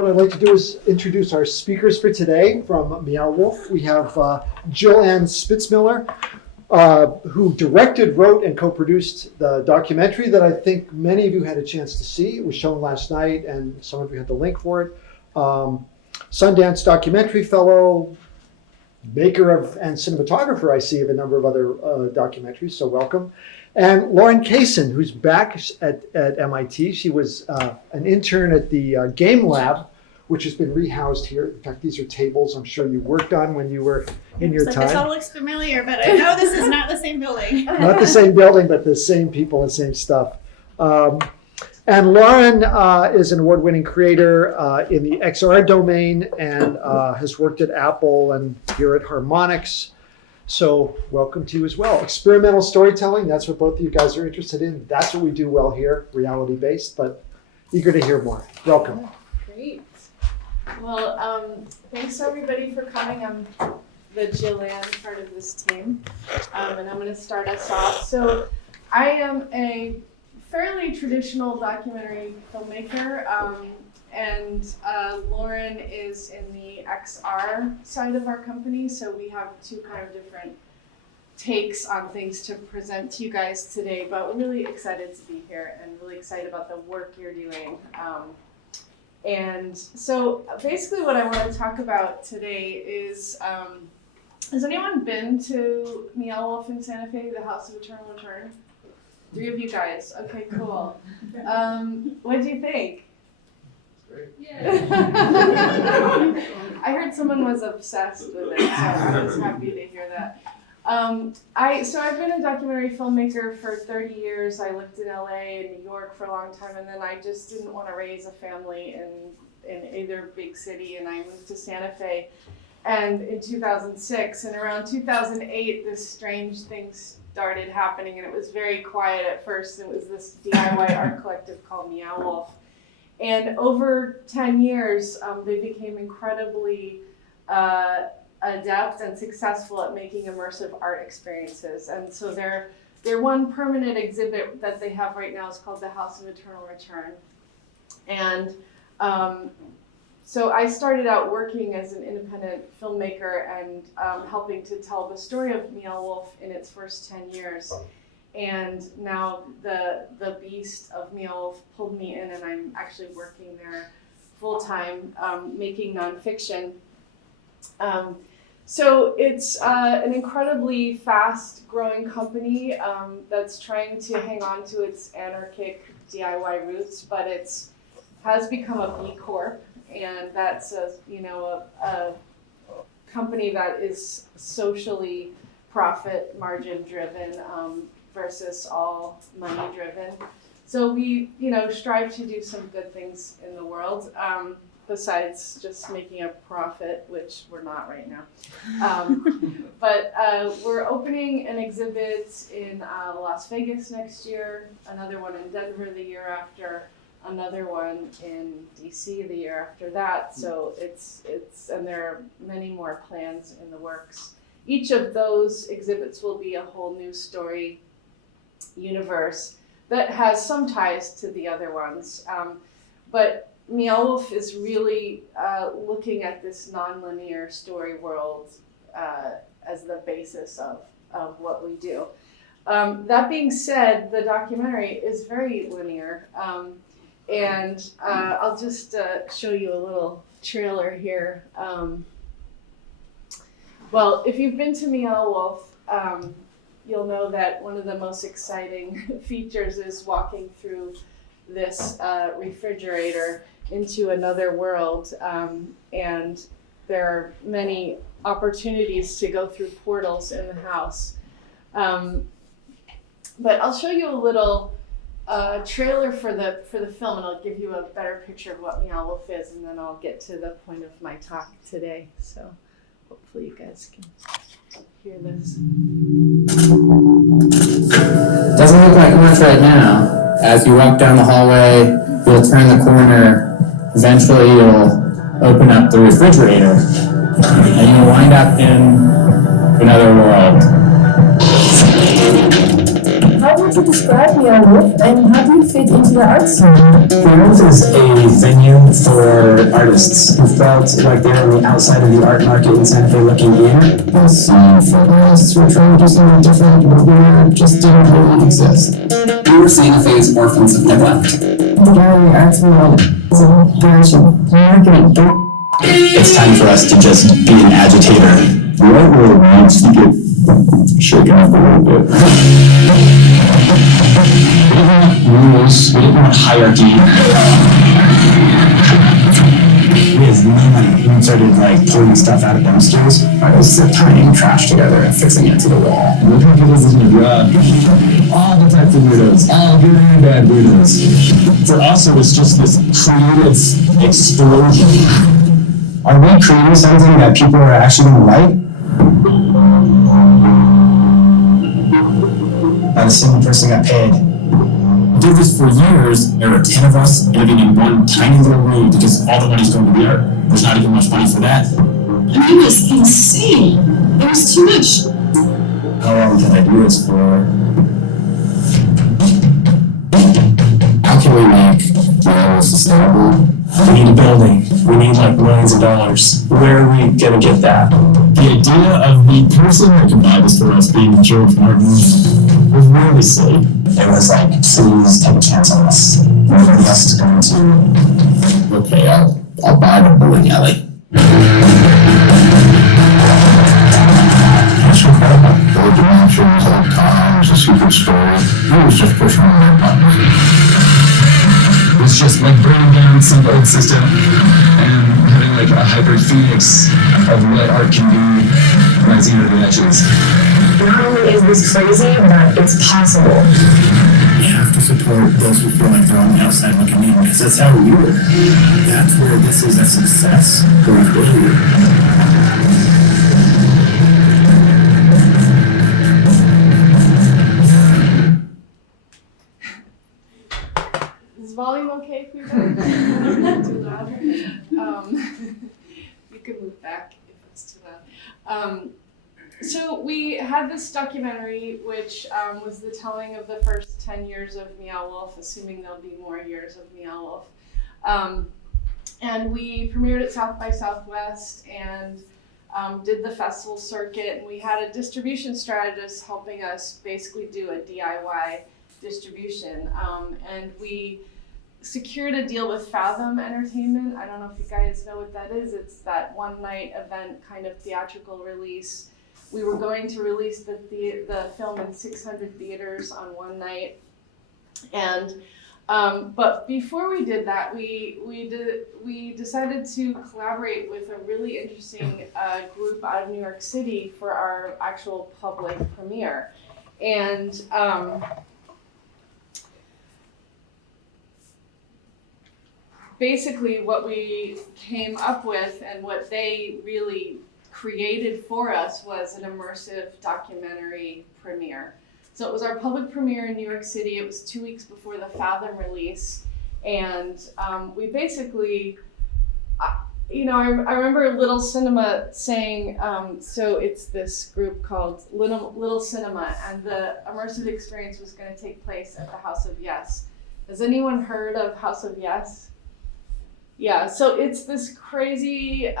What I'd like to do is introduce our speakers for today from Meow Wolf. We have Jilann Spitzmiller, who directed, wrote, and co-produced the documentary that I think many of you had a chance to see. It was shown last night, and some of you had the link for it. Sundance Documentary Fellow, maker of and cinematographer, I see, of a number of other documentaries, so welcome. And Lauren Cason, who's back at MIT. She was an intern at the Game Lab, which has been rehoused here. In fact, these are tables I'm sure you worked on when you were in your time. This all looks familiar, but I know this is not the same building. Not the same building, but the same people and same stuff. And Lauren is an award-winning creator in the XR domain and has worked at Apple and here at Harmonix. So welcome to you as well. Experimental storytelling, that's what both of you guys are interested in. That's what we do well here, reality-based, but eager to hear more. Welcome. Great. Well, thanks everybody for coming. I'm the Jilann part of this team, and I'm going to start us off. So I am a fairly traditional documentary filmmaker, and Lauren is in the XR side of our company, so we have two kind of different takes on things to present to you guys today, but we're really excited to be here and really excited about the work you're doing. And so basically what I want to talk about today is, has anyone been to Meow Wolf in Santa Fe, the House of Eternal Return? 3 of you guys. Okay, cool. What do you think? Yeah. I heard someone was obsessed with it, so I was happy to hear that. I've been a documentary filmmaker for 30 years. I lived in LA and New York for a long time, and then I just didn't want to raise a family in either big city, and I moved to Santa Fe and in 2006. And around 2008, this strange thing started happening, and it was very quiet at first. It was this DIY art collective called Meow Wolf. And over 10 years, they became incredibly adept and successful at making immersive art experiences. And so their one permanent exhibit that they have right now is called the House of Eternal Return. And so I started out working as an independent filmmaker and helping to tell the story of Meow Wolf in its first 10 years. And now the beast of Meow Wolf pulled me in, and I'm actually working there full time, making nonfiction. So it's an incredibly fast growing company that's trying to hang on to its anarchic DIY roots, but has become a B Corp, and that's a company that is socially profit margin driven versus all money driven. So we strive to do some good things in the world. Besides just making a profit, which we're not right now. But we're opening an exhibit in Las Vegas next year, another one in Denver the year after, another one in DC the year after that. So and there are many more plans in the works. Each of those exhibits will be a whole new story universe that has some ties to the other ones. But Meow Wolf is really looking at this nonlinear story world as the basis of what we do. That being said, the documentary is very linear, and I'll just show you a little trailer here. Well, if you've been to Meow Wolf, you'll know that one of the most exciting features is walking through this refrigerator into another world, and there are many opportunities to go through portals in the house. But I'll show you a little trailer for the film, and I'll give you a better picture of what Meow Wolf is, and then I'll get to the point of my talk today. So hopefully you guys can hear this. Doesn't look like much right now. As you walk down the hallway, you'll turn the corner. Eventually, you'll open up the refrigerator, and you'll wind up in another world. How like to describe Meow Wolf and how do you fit into the art scene? Meow Wolf is a venue for artists who felt like they were on the outside of the art market in Santa Fe looking in. The scene for artists who are trying to do something different, but we just didn't really exist. We were Santa Fe's orphans of neglect. The gallery arts world is a branch of marketing. It's time for us to just be an agitator. The art world needs to get shaken up a little bit. Rules, we didn't want hierarchy. We had no money. We started like pulling stuff out of dumpsters. I was tying trash together and fixing it to the wall. We're gonna do this as a job. All the types of weirdos, all good and bad weirdos. For us, it was just this creative explosion. Are we creating something that people are actually going to like? Not a single person got paid. We did this for years. There were 10 of us living in one tiny little room because all the money's going to the art. There's not even much money for that. It was insane. It was too much. How long did I do this for? How can we make Meow Wolf sustainable? We need a building. We need like millions of dollars. Where are we gonna get that? The idea of the person that can buy this for us being George Martin was really silly. It was like, please take a chance on us. Nobody else is going to. Okay, I'll buy the bowling alley. It's incredible. Four dimensions, all times, a secret story. It was just pushing the right buttons. It's just like burning down some old system and having like a hybrid phoenix of what art can be rising out of the edges. Not only is this crazy, but it's possible. We have to support those who feel like they're on the outside looking in, because that's how we were. That's where this is a success going forward. Is volume okay for you guys? Too loud? You can move back if it's too loud. So we had this documentary, which was the telling of the first 10 years of Meow Wolf, assuming there'll be more years of Meow Wolf. And we premiered at South by Southwest and did the festival circuit. And we had a distribution strategist helping us basically do a DIY distribution. And we secured a deal with Fathom Entertainment. I don't know if you guys know what that is. It's that one night event kind of theatrical release. We were going to release the film in 600 theaters on one night. And but before we did that, we decided to collaborate with a really interesting group out of New York City for our actual public premiere. And basically what we came up with and what they really created for us was an immersive documentary premiere. So it was our public premiere in New York City. It was 2 weeks before the Fathom release. And we basically, I remember Little Cinema saying, so it's this group called Little Cinema, and the immersive experience was going to take place at the House of Yes. Has anyone heard of House of Yes? Yeah, so it's this crazy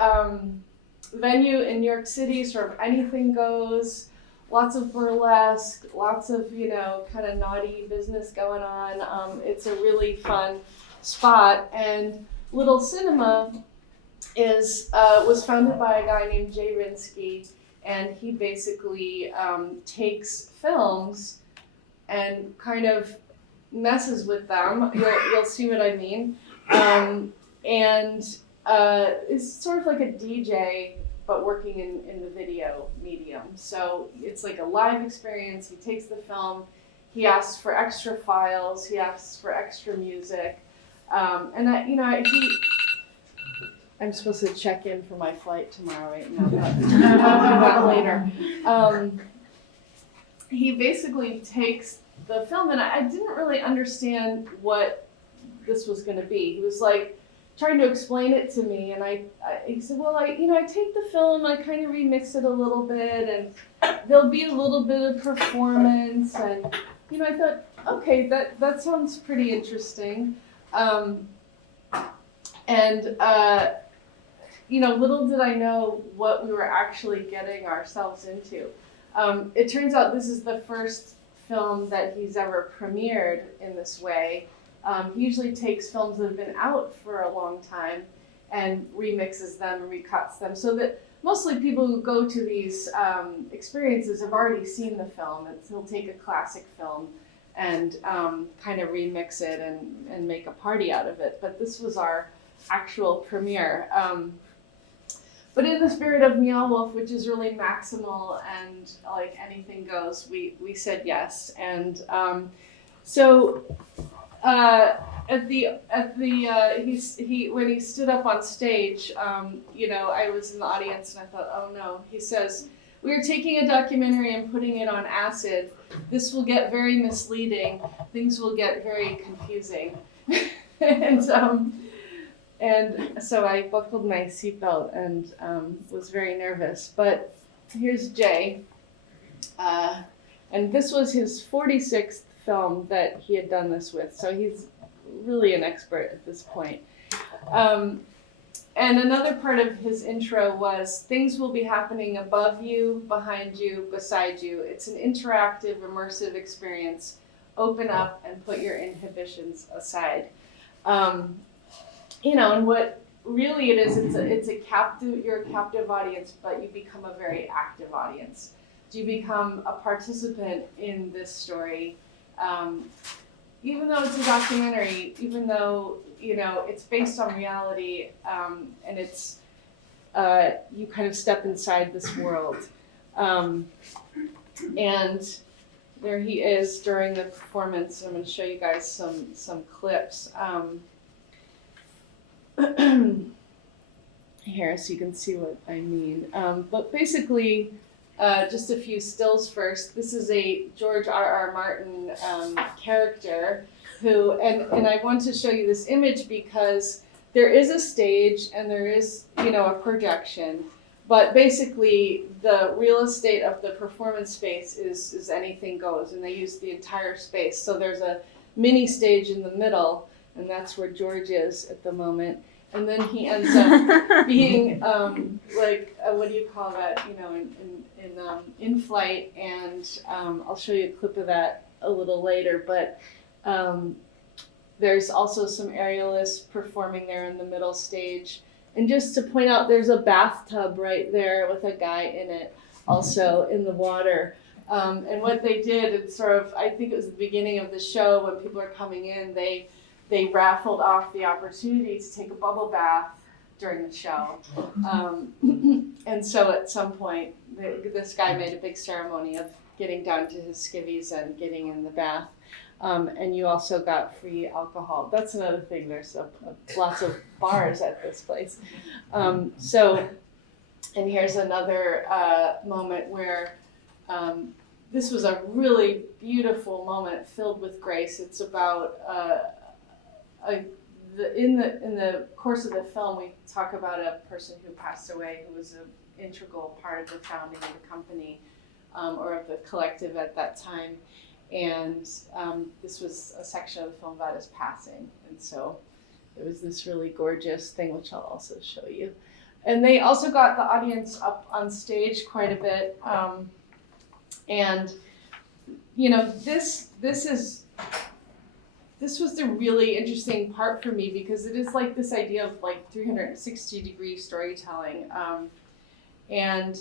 venue in New York City, sort of anything goes, lots of burlesque, lots of, kind of naughty business going on. It's a really fun spot. And Little Cinema was founded by a guy named Jay Rinsky, and he basically takes films and kind of messes with them. You'll see what I mean. And it's sort of like a DJ, but working in the video medium. So it's like a live experience. He takes the film, he asks for extra files, he asks for extra music, and I'm supposed to check in for my flight tomorrow right now, but I'll do that later. He basically takes the film, and I didn't really understand what this was going to be. He was like trying to explain it to me, and he said, well, I take the film, I kind of remix it a little bit, and there'll be a little bit of performance, and I thought, Okay, that sounds pretty interesting. Little did I know what we were actually getting ourselves into. It turns out this is the first film that he's ever premiered in this way. He usually takes films that have been out for a long time and remixes them and recuts them, so that mostly people who go to these experiences have already seen the film. He'll take a classic film and kind of remix it and make a party out of it. But this was our actual premiere. But in the spirit of Meow Wolf, which is really maximal and like anything goes, we said yes. And when he stood up on stage, I was in the audience and I thought, oh no. He says, "We are taking a documentary and putting it on acid. This will get very misleading. Things will get very confusing." And so I buckled my seatbelt and was very nervous. But here's Jay. And this was his 46th film that he had done this with. So he's really an expert at this point. And another part of his intro was, things will be happening above you, behind you, beside you. It's an interactive, immersive experience. Open up and put your inhibitions aside. And what really it is, you're a captive audience, but you become a very active audience. You become a participant in this story. Even though it's a documentary, even though, it's based on reality, and it's, you kind of step inside this world. And there he is during the performance. I'm going to show you guys some clips. Here, so you can see what I mean. But basically, just a few stills first. This is a George R.R. Martin character who, and I want to show you this image because there is a stage and there is, a projection. But basically, the real estate of the performance space is anything goes, and they use the entire space. So there's a mini stage in the middle, and that's where George is at the moment. And then he ends up being what do you call that? In flight. And I'll show you a clip of that a little later. But there's also some aerialists performing there in the middle stage. And just to point out, there's a bathtub right there with a guy in it, also in the water. And what they did, it's sort of, I think it was the beginning of the show when people are coming in, they raffled off the opportunity to take a bubble bath during the show. And so at some point, this guy made a big ceremony of getting down to his skivvies and getting in the bath. And you also got free alcohol. That's another thing. There's lots of bars at this place. And here's another moment where this was a really beautiful moment filled with grace. It's about in the course of the film, we talk about a person who passed away who was an integral part of the founding of the company or of the collective at that time. And this was a section of the film about his passing. And so it was this really gorgeous thing, which I'll also show you. And they also got the audience up on stage quite a bit. This was the really interesting part for me because it is like this idea of like 360-degree storytelling. And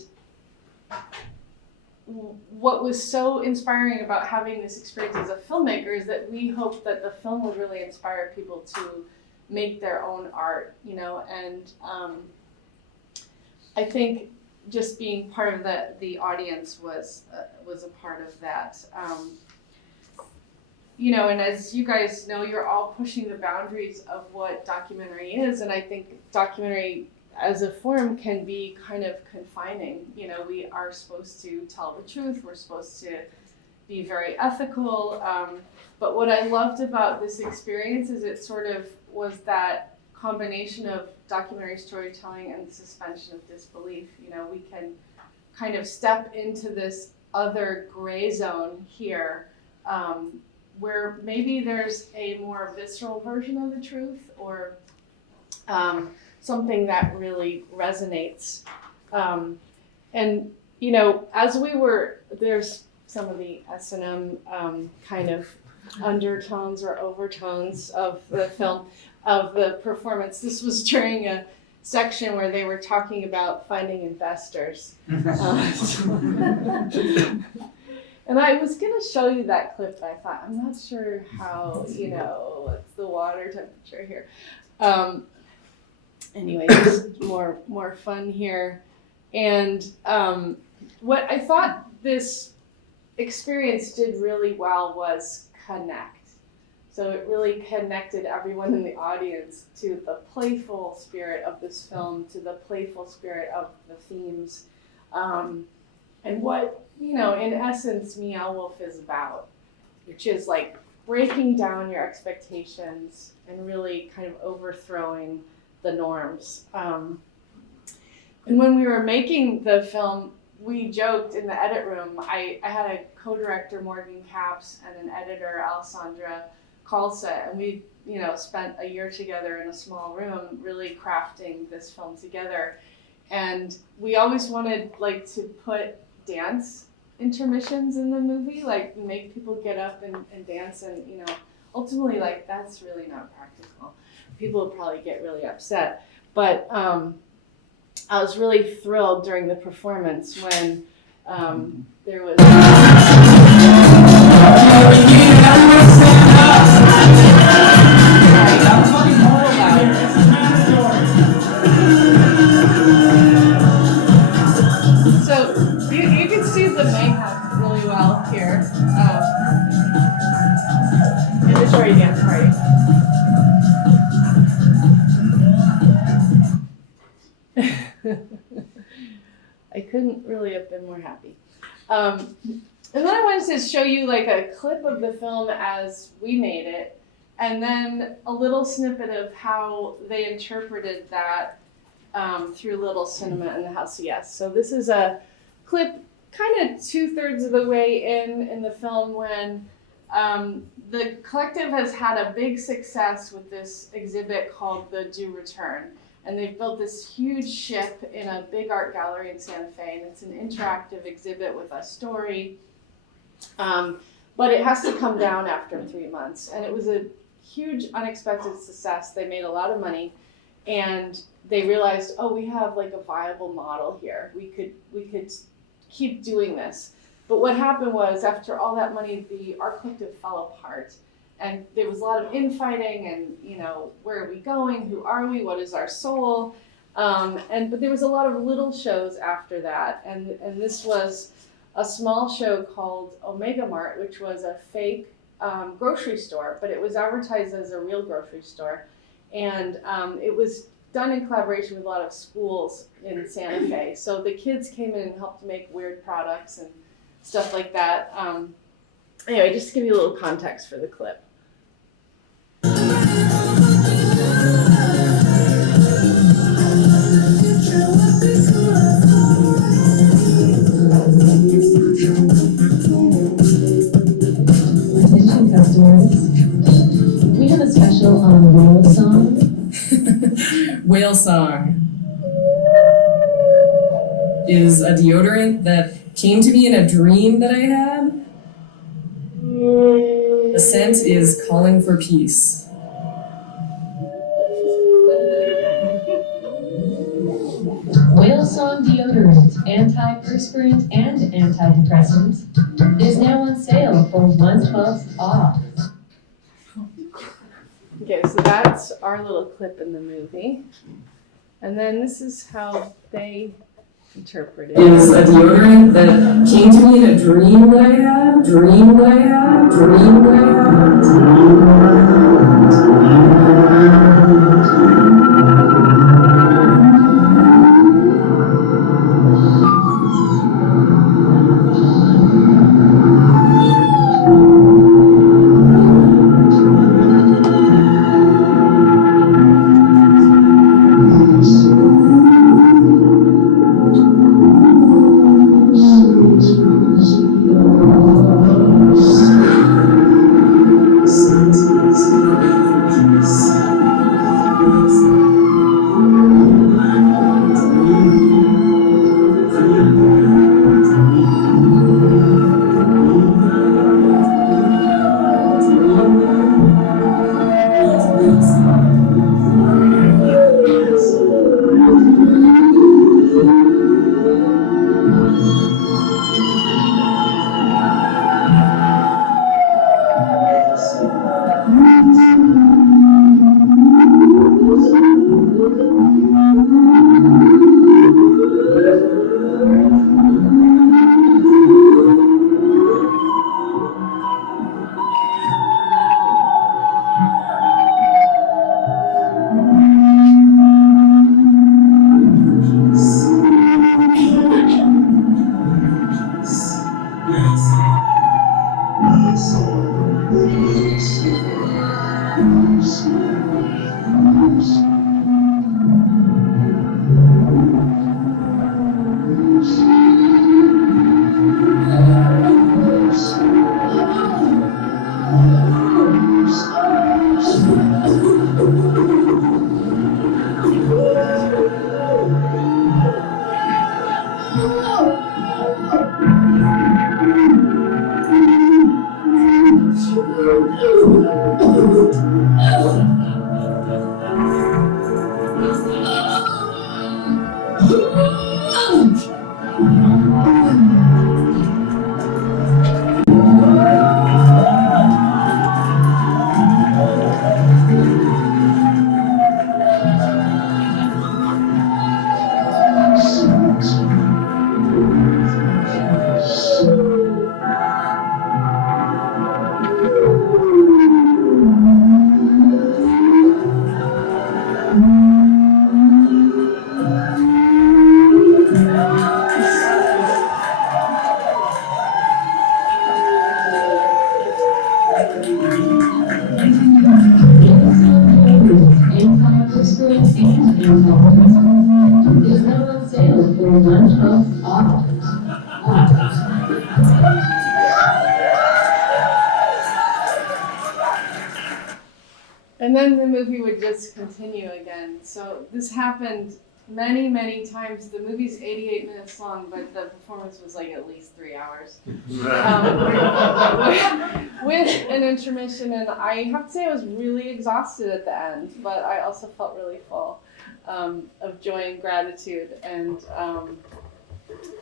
what was so inspiring about having this experience as a filmmaker is that we hoped that the film would really inspire people to make their own art, and I think just being part of the audience was a part of that. And as you guys know, you're all pushing the boundaries of what documentary is, and I think documentary as a form can be kind of confining. We are supposed to tell the truth, we're supposed to be very ethical, but what I loved about this experience is it sort of was that combination of documentary storytelling and the suspension of disbelief. We can kind of step into this other gray zone here where maybe there's a more visceral version of the truth, or something that really resonates. And you know, as we were, there's some of the S&M kind of undertones or overtones of the film, of the performance. This was during a section where they were talking about finding investors. And I was gonna show you that clip, but I thought, I'm not sure how, you know, what's the water temperature here. Anyway, just more fun here. And what I thought this experience did really well was connect. So it really connected everyone in the audience to the playful spirit of this film, to the playful spirit of the themes, and what, you know, in essence, Meow Wolf is about, which is like breaking down your expectations and really kind of overthrowing the norms. And when we were making the film, we joked in the edit room. I had a co-director, Morgan Capps, and an editor, Alessandra Kalsa, and we, you know, spent a year together in a small room really crafting this film together. And we always wanted like to put dance intermissions in the movie, like make people get up and dance, and you know, ultimately like that's really not practical. People would probably get really upset. But I was really thrilled during the performance when there was so you can see the mayhem really well here in the Troy dance party. I couldn't really have been more happy. And then I wanted to show you like a clip of the film as we made it, and then a little snippet of how they interpreted that through Little Cinema in the House of Yes. So this is a clip kind of 2/3 of the way in the film when the collective has had a big success with this exhibit called The Do Return. And they've built this huge ship in a big art gallery in Santa Fe, and it's an interactive exhibit with a story. But it has to come down after 3 months. And it was a huge unexpected success. They made a lot of money, and they realized, oh, we have like a viable model here. We could keep doing this. But what happened was, after all that money, the art collective fell apart. And there was a lot of infighting, and you know, where are we going? Who are we? What is our soul? But there was a lot of little shows after that, and this was a small show called Omega Mart, which was a fake grocery store, but it was advertised as a real grocery store, and it was done in collaboration with a lot of schools in Santa Fe. So the kids came in and helped make weird products and stuff like that. Anyway, just to give you a little context for the clip. Attention customers, we have a special on Whale Song. Whale Song is a deodorant that came to me in a dream that I had. The scent is Calling for Peace. Whale Song deodorant, antiperspirant and antidepressant, is now on sale for 1/12 off. Okay, so that's our little clip in the movie. And then this is how they interpret it. Is a deodorant that came to me in a dream that I had. And then the movie would just continue again. So this happened many, many times. The movie's 88 minutes long, but the performance was like at least 3 hours. With an intermission, and I have to say I was really exhausted at the end, but I also felt really full of joy and gratitude. And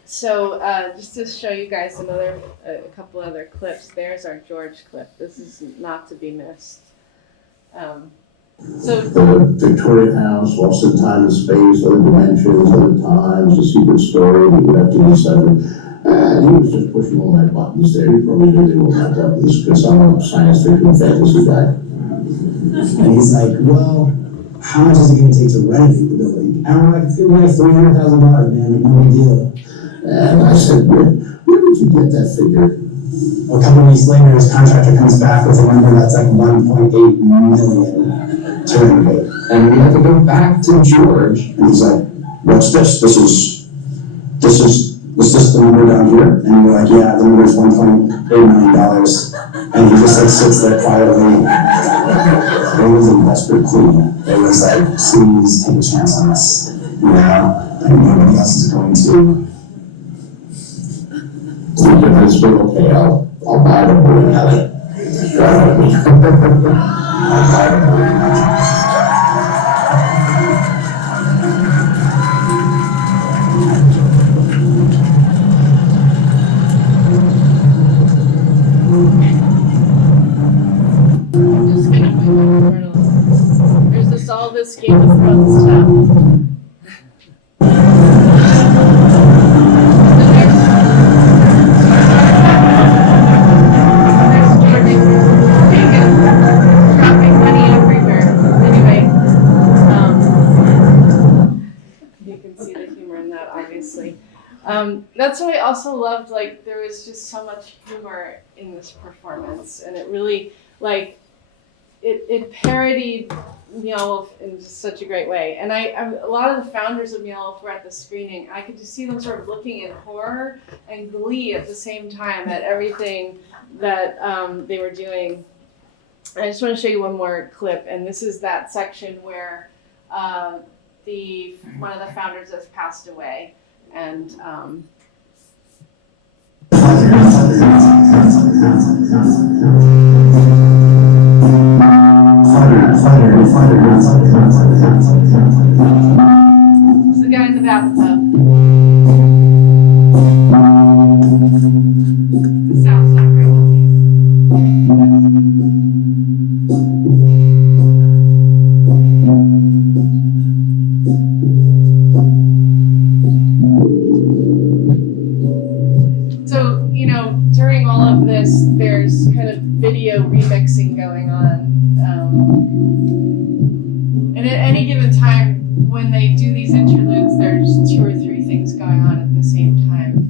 so just to show you guys a couple other clips, there's our George clip. This is not to be missed. The Victoria House, lost in time and space, other dimensions, other times, the secret story, the FTV7. He was just pushing all my buttons there. He probably knew they were my buttons because I'm a science fiction fantasy guy. And he's like, well, how much is it going to take to renovate the building? And I'm like, it's going to be like $300,000, man, like no big deal. And I said, where did you get that figure? A couple of weeks later, his contractor comes back with a number that's like 1.8 million to renovate. And we had to go back to George, and he's like, what's this? This is the number down here? And we're like, yeah, the number is $1.8 million. And he just like sits there quietly. It was a desperate plea. It was like, please take a chance on us. You know? And nobody else is going to. If it's been okay, I'll buy the balloon out of it. I'll buy the balloon out of it. There's all this Game of Thrones stuff. Dropping money everywhere. Anyway, you can see the humor in that, obviously. That's what I also loved. Like, there was just so much humor in this performance, and it really, like, it parodied Meow Wolf in just such a great way. And a lot of the founders of Meow Wolf were at the screening. I could just see them sort of looking in horror and glee at the same time at everything that they were doing. I just want to show you one more clip, and this is that section where one of the founders has passed away, and it's the guy in the bathtub. It sounds not great. So, you know, during all of this, there's kind of video remixing going on. And at any given time, when they do these interludes, there's 2 or 3 things going on at the same time.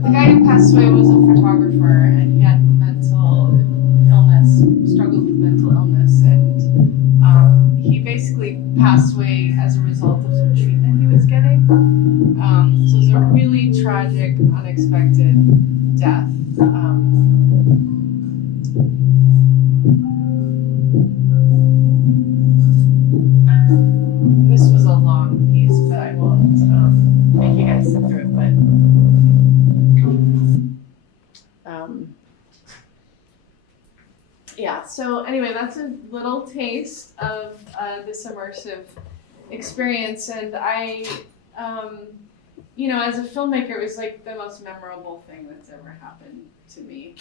The guy who passed away was a photographer, and he had mental illness, struggled with mental illness, and he basically passed away as a result of some treatment he was getting. So it was a really tragic, unexpected death. This was a long piece, but I won't make you guys sit through it, but yeah, so anyway, that's a little taste of this immersive experience, and I, you know, as a filmmaker, it was like the most memorable thing that's ever happened to me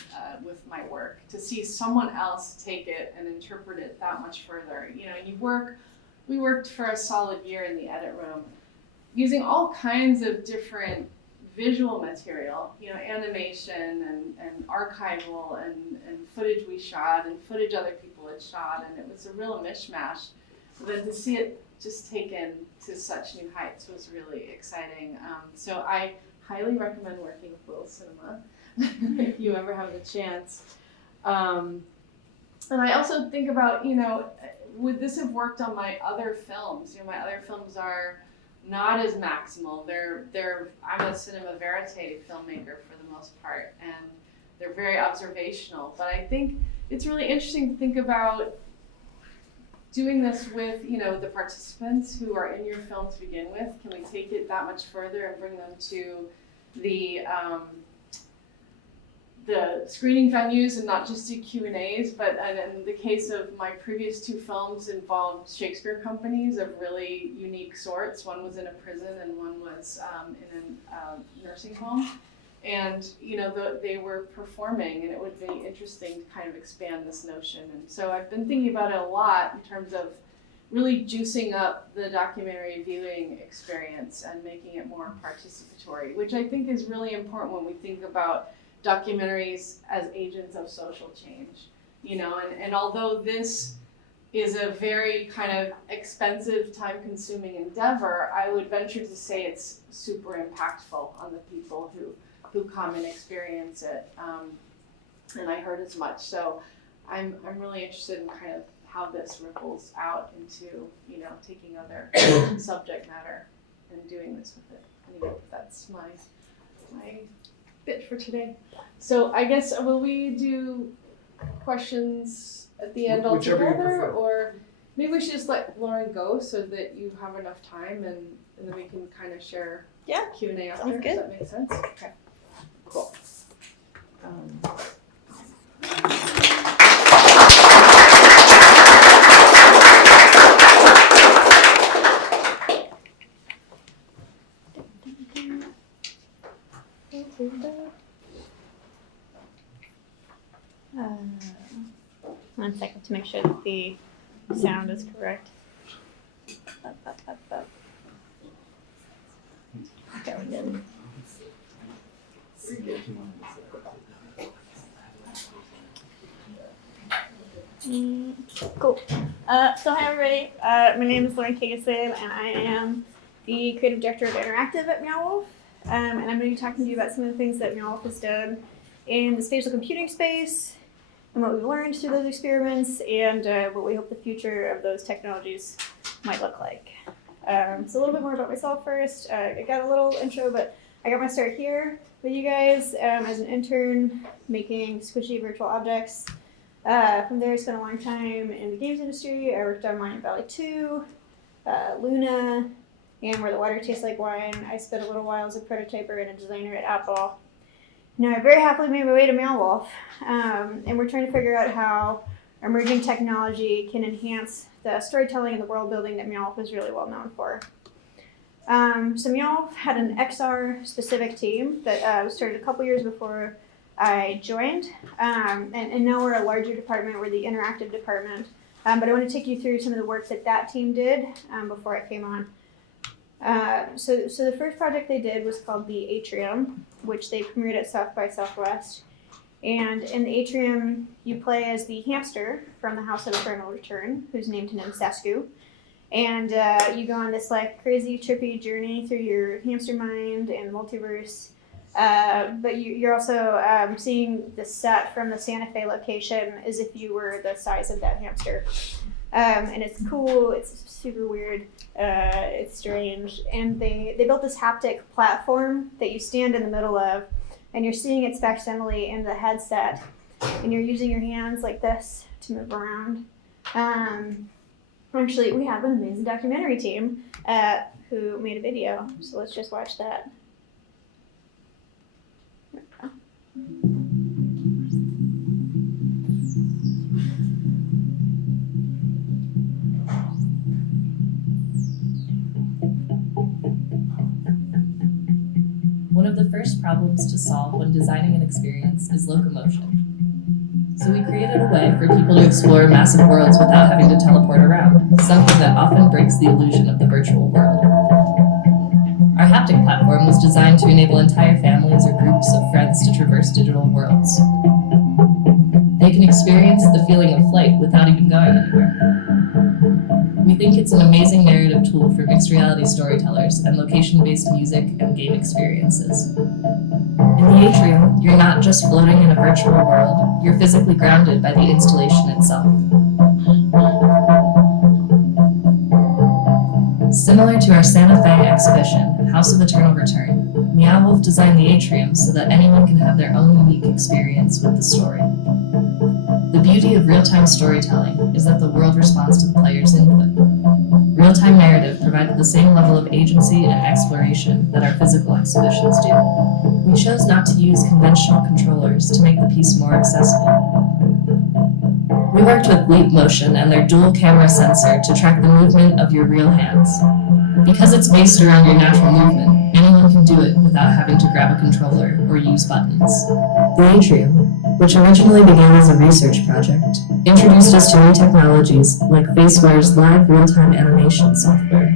with my work, to see someone else take it and interpret it that much further. You know, we worked for a solid year in the edit room, using all kinds of different visual material, animation and archival and footage we shot and footage other people had shot, and it was a real mishmash. But then to see it just taken to such new heights was really exciting. So I highly recommend working with Little Cinema if you ever have the chance. And I also think about, would this have worked on my other films? My other films are not as maximal. I'm a cinema verite filmmaker for the most part, and they're very observational. But I think it's really interesting to think about doing this with, the participants who are in your film to begin with. Can we take it that much further and bring them to the screening venues and not just do Q&As, but in the case of my previous 2 films involved Shakespeare companies of really unique sorts. One was in a prison and one was in a nursing home. And, they were performing, and it would be interesting to kind of expand this notion. And so I've been thinking about it a lot in terms of really juicing up the documentary viewing experience and making it more participatory, which I think is really important when we think about documentaries as agents of social change, and although this is a very kind of expensive, time-consuming endeavor, I would venture to say it's super impactful on the people who come and experience it, and I heard as much. So I'm really interested in kind of how this ripples out into, taking other subject matter and doing this with it. Anyway, that's my bit for today. So I guess, will we do questions at the end Whichever you altogether, prefer. or maybe we should just let Lauren go so that you have enough time, and then we can kind of share Q&A after. Sounds good. Does that make sense? Okay, cool. One second to make sure that the sound is correct. Okay, we're good. Cool. So hi everybody. My name is Lauren Cason, and I am the creative director of Interactive at Meow Wolf. And I'm going to be talking to you about some of the things that Meow Wolf has done in the spatial computing space, and what we've learned through those experiments, and what we hope the future of those technologies might look like. So a little bit more about myself first. I got a little intro, but I got my start here with you guys as an intern making squishy virtual objects. From there, I spent a long time in the games industry. I worked on Monument Valley 2, Luna, and Where the Water Tastes Like Wine. I spent a little while as a prototyper and a designer at Apple. Now I very happily made my way to Meow Wolf, and we're trying to figure out how emerging technology can enhance the storytelling and the world building that Meow Wolf is really well known for. So Meow Wolf had an XR specific team that was started a couple years before I joined, and now we're a larger department. We're the interactive department, but I want to take you through some of the work that team did before I came on. So the first project they did was called the Atrium, which they premiered at South by Southwest. And in the Atrium, you play as the hamster from the House of Eternal Return, who's named Sasku. And you go on this like crazy, trippy journey through your hamster mind and multiverse. But you're also seeing the set from the Santa Fe location as if you were the size of that hamster. And it's cool, it's super weird, it's strange. And they built this haptic platform that you stand in the middle of, and you're seeing it facsimile in the headset, and you're using your hands like this to move around. Actually, we have an amazing documentary team who made a video, so let's just watch that. One of the first problems to solve when designing an experience is locomotion. So we created a way for people to explore massive worlds without having to teleport around, something that often breaks the illusion of the virtual world. Our haptic platform was designed to enable entire families or groups of friends to traverse digital worlds. They can experience the feeling of flight without even going anywhere. We think it's an amazing narrative tool for mixed reality storytellers and location-based music and game experiences. In the Atrium, you're not just floating in a virtual world, you're physically grounded by the installation itself. Similar to our Santa Fe exhibition, House of Eternal Return, Meow Wolf designed the Atrium so that anyone can have their own unique experience with the story. The beauty of real-time storytelling is that the world responds to the player's input. Real-time narrative provided the same level of agency and exploration that our physical exhibitions do. We chose not to use conventional controllers to make the piece more accessible. We worked with Leap Motion and their dual camera sensor to track the movement of your real hands. Because it's based around your natural movement, anyone can do it without having to grab a controller or use buttons. The Atrium, which originally began as a research project, introduced us to new technologies like Faceware's live real-time animation software,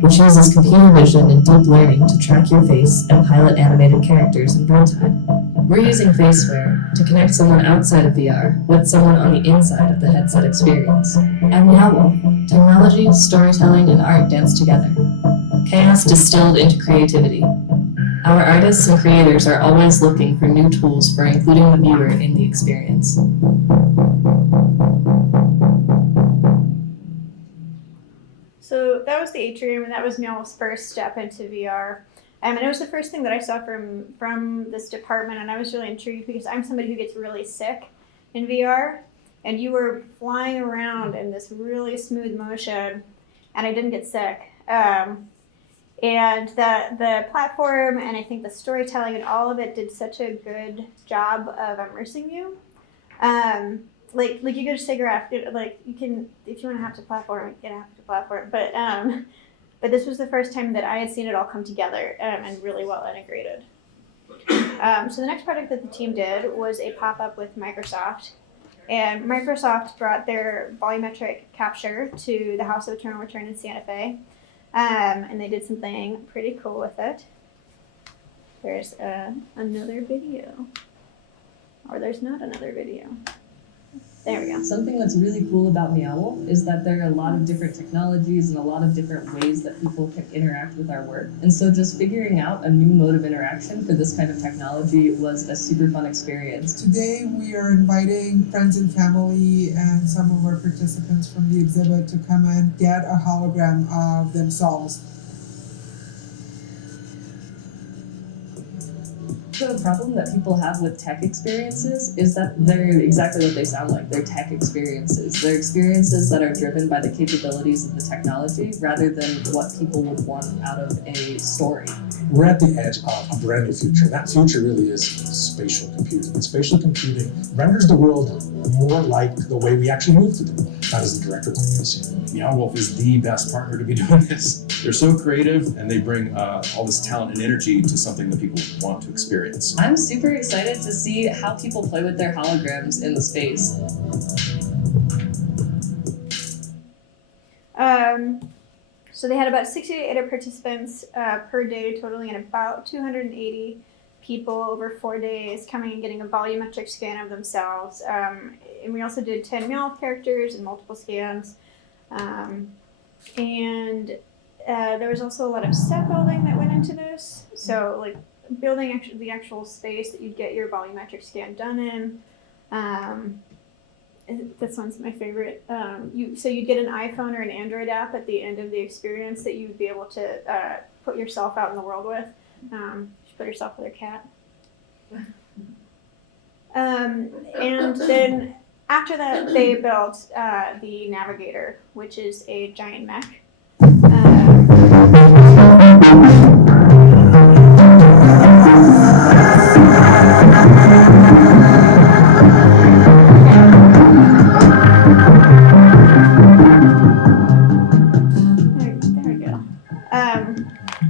which uses computer vision and deep learning to track your face and pilot animated characters in real time. We're using Faceware to connect someone outside of VR with someone on the inside of the headset experience. At Meow Wolf, technology, storytelling, and art dance together. Chaos distilled into creativity. Our artists and creators are always looking for new tools for including the viewer in the experience. So that was the Atrium, and that was Meow Wolf's first step into VR. And it was the first thing that I saw from this department, and I was really intrigued because I'm somebody who gets really sick in VR, and you were flying around in this really smooth motion, and I didn't get sick. And the platform and I think the storytelling and all of it did such a good job of immersing you. Like you could just take a graph, like you can, if you want to have to platform, you can have to platform. But this was the first time that I had seen it all come together and really well integrated. So the next project that the team did was a pop-up with Microsoft. And Microsoft brought their volumetric capture to the House of Eternal Return in Santa Fe. And they did something pretty cool with it. There's another video. Or there's not another video. There we go. Something that's really cool about Meow Wolf is that there are a lot of different technologies and a lot of different ways that people can interact with our work. And so just figuring out a new mode of interaction for this kind of technology was a super fun experience. Today we are inviting friends and family and some of our participants from the exhibit to come and get a hologram of themselves. The problem that people have with tech experiences is that they're exactly what they sound like. They're tech experiences. They're experiences that are driven by the capabilities of the technology rather than what people would want out of a story. We're at the edge of a brand new future. That future really is spatial computing. And spatial computing renders the world more like the way we actually move through the world. Not as the director wanted to see. Meow Wolf is the best partner to be doing this. They're so creative and they bring all this talent and energy to something that people want to experience. I'm super excited to see how people play with their holograms in the space. So they had about 60 to 80 participants per day, totaling in about 280 people over 4 days, coming and getting a volumetric scan of themselves. And we also did 10 Meow Wolf characters and multiple scans. And there was also a lot of set building that went into this. So like building the actual space that you'd get your volumetric scan done in. This one's my favorite. So you'd get an iPhone or an Android app at the end of the experience that you'd be able to put yourself out in the world with. You should put yourself with your cat. And then after that, they built the Navigator, which is a giant mech.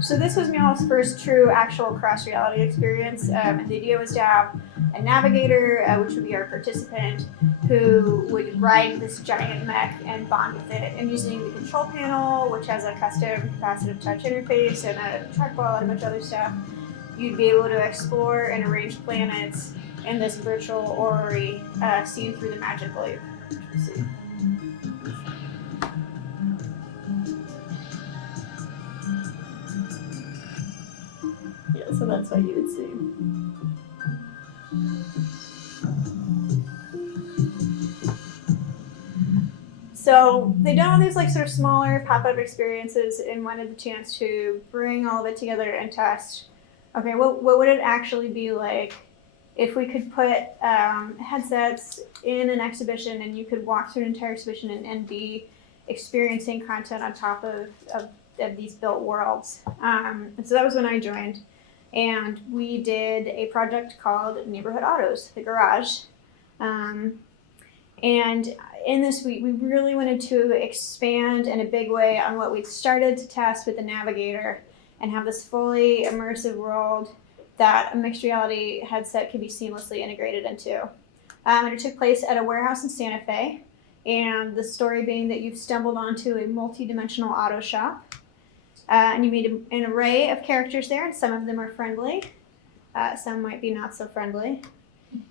So this was Meow Wolf's first true actual cross reality experience. And the idea was to have a navigator, which would be our participant, who would ride this giant mech and bond with it. And using the control panel, which has a custom capacitive touch interface and a trackball and a bunch of other stuff, you'd be able to explore and arrange planets in this virtual orrery seen through the magic leap. Let's see. Yeah, so that's what you would see. So they done all these like sort of smaller pop-up experiences and wanted the chance to bring all of it together and test. Okay, what would it actually be like if we could put headsets in an exhibition and you could walk through an entire exhibition and be experiencing content on top of these built worlds. And so that was when I joined. And we did a project called Neighborhood Autos, the garage. And in this, we really wanted to expand in a big way on what we'd started to test with the Navigator and have this fully immersive world that a mixed reality headset could be seamlessly integrated into. And it took place at a warehouse in Santa Fe. And the story being that you've stumbled onto a multi-dimensional auto shop. And you made an array of characters there, and some of them are friendly. Some might be not so friendly.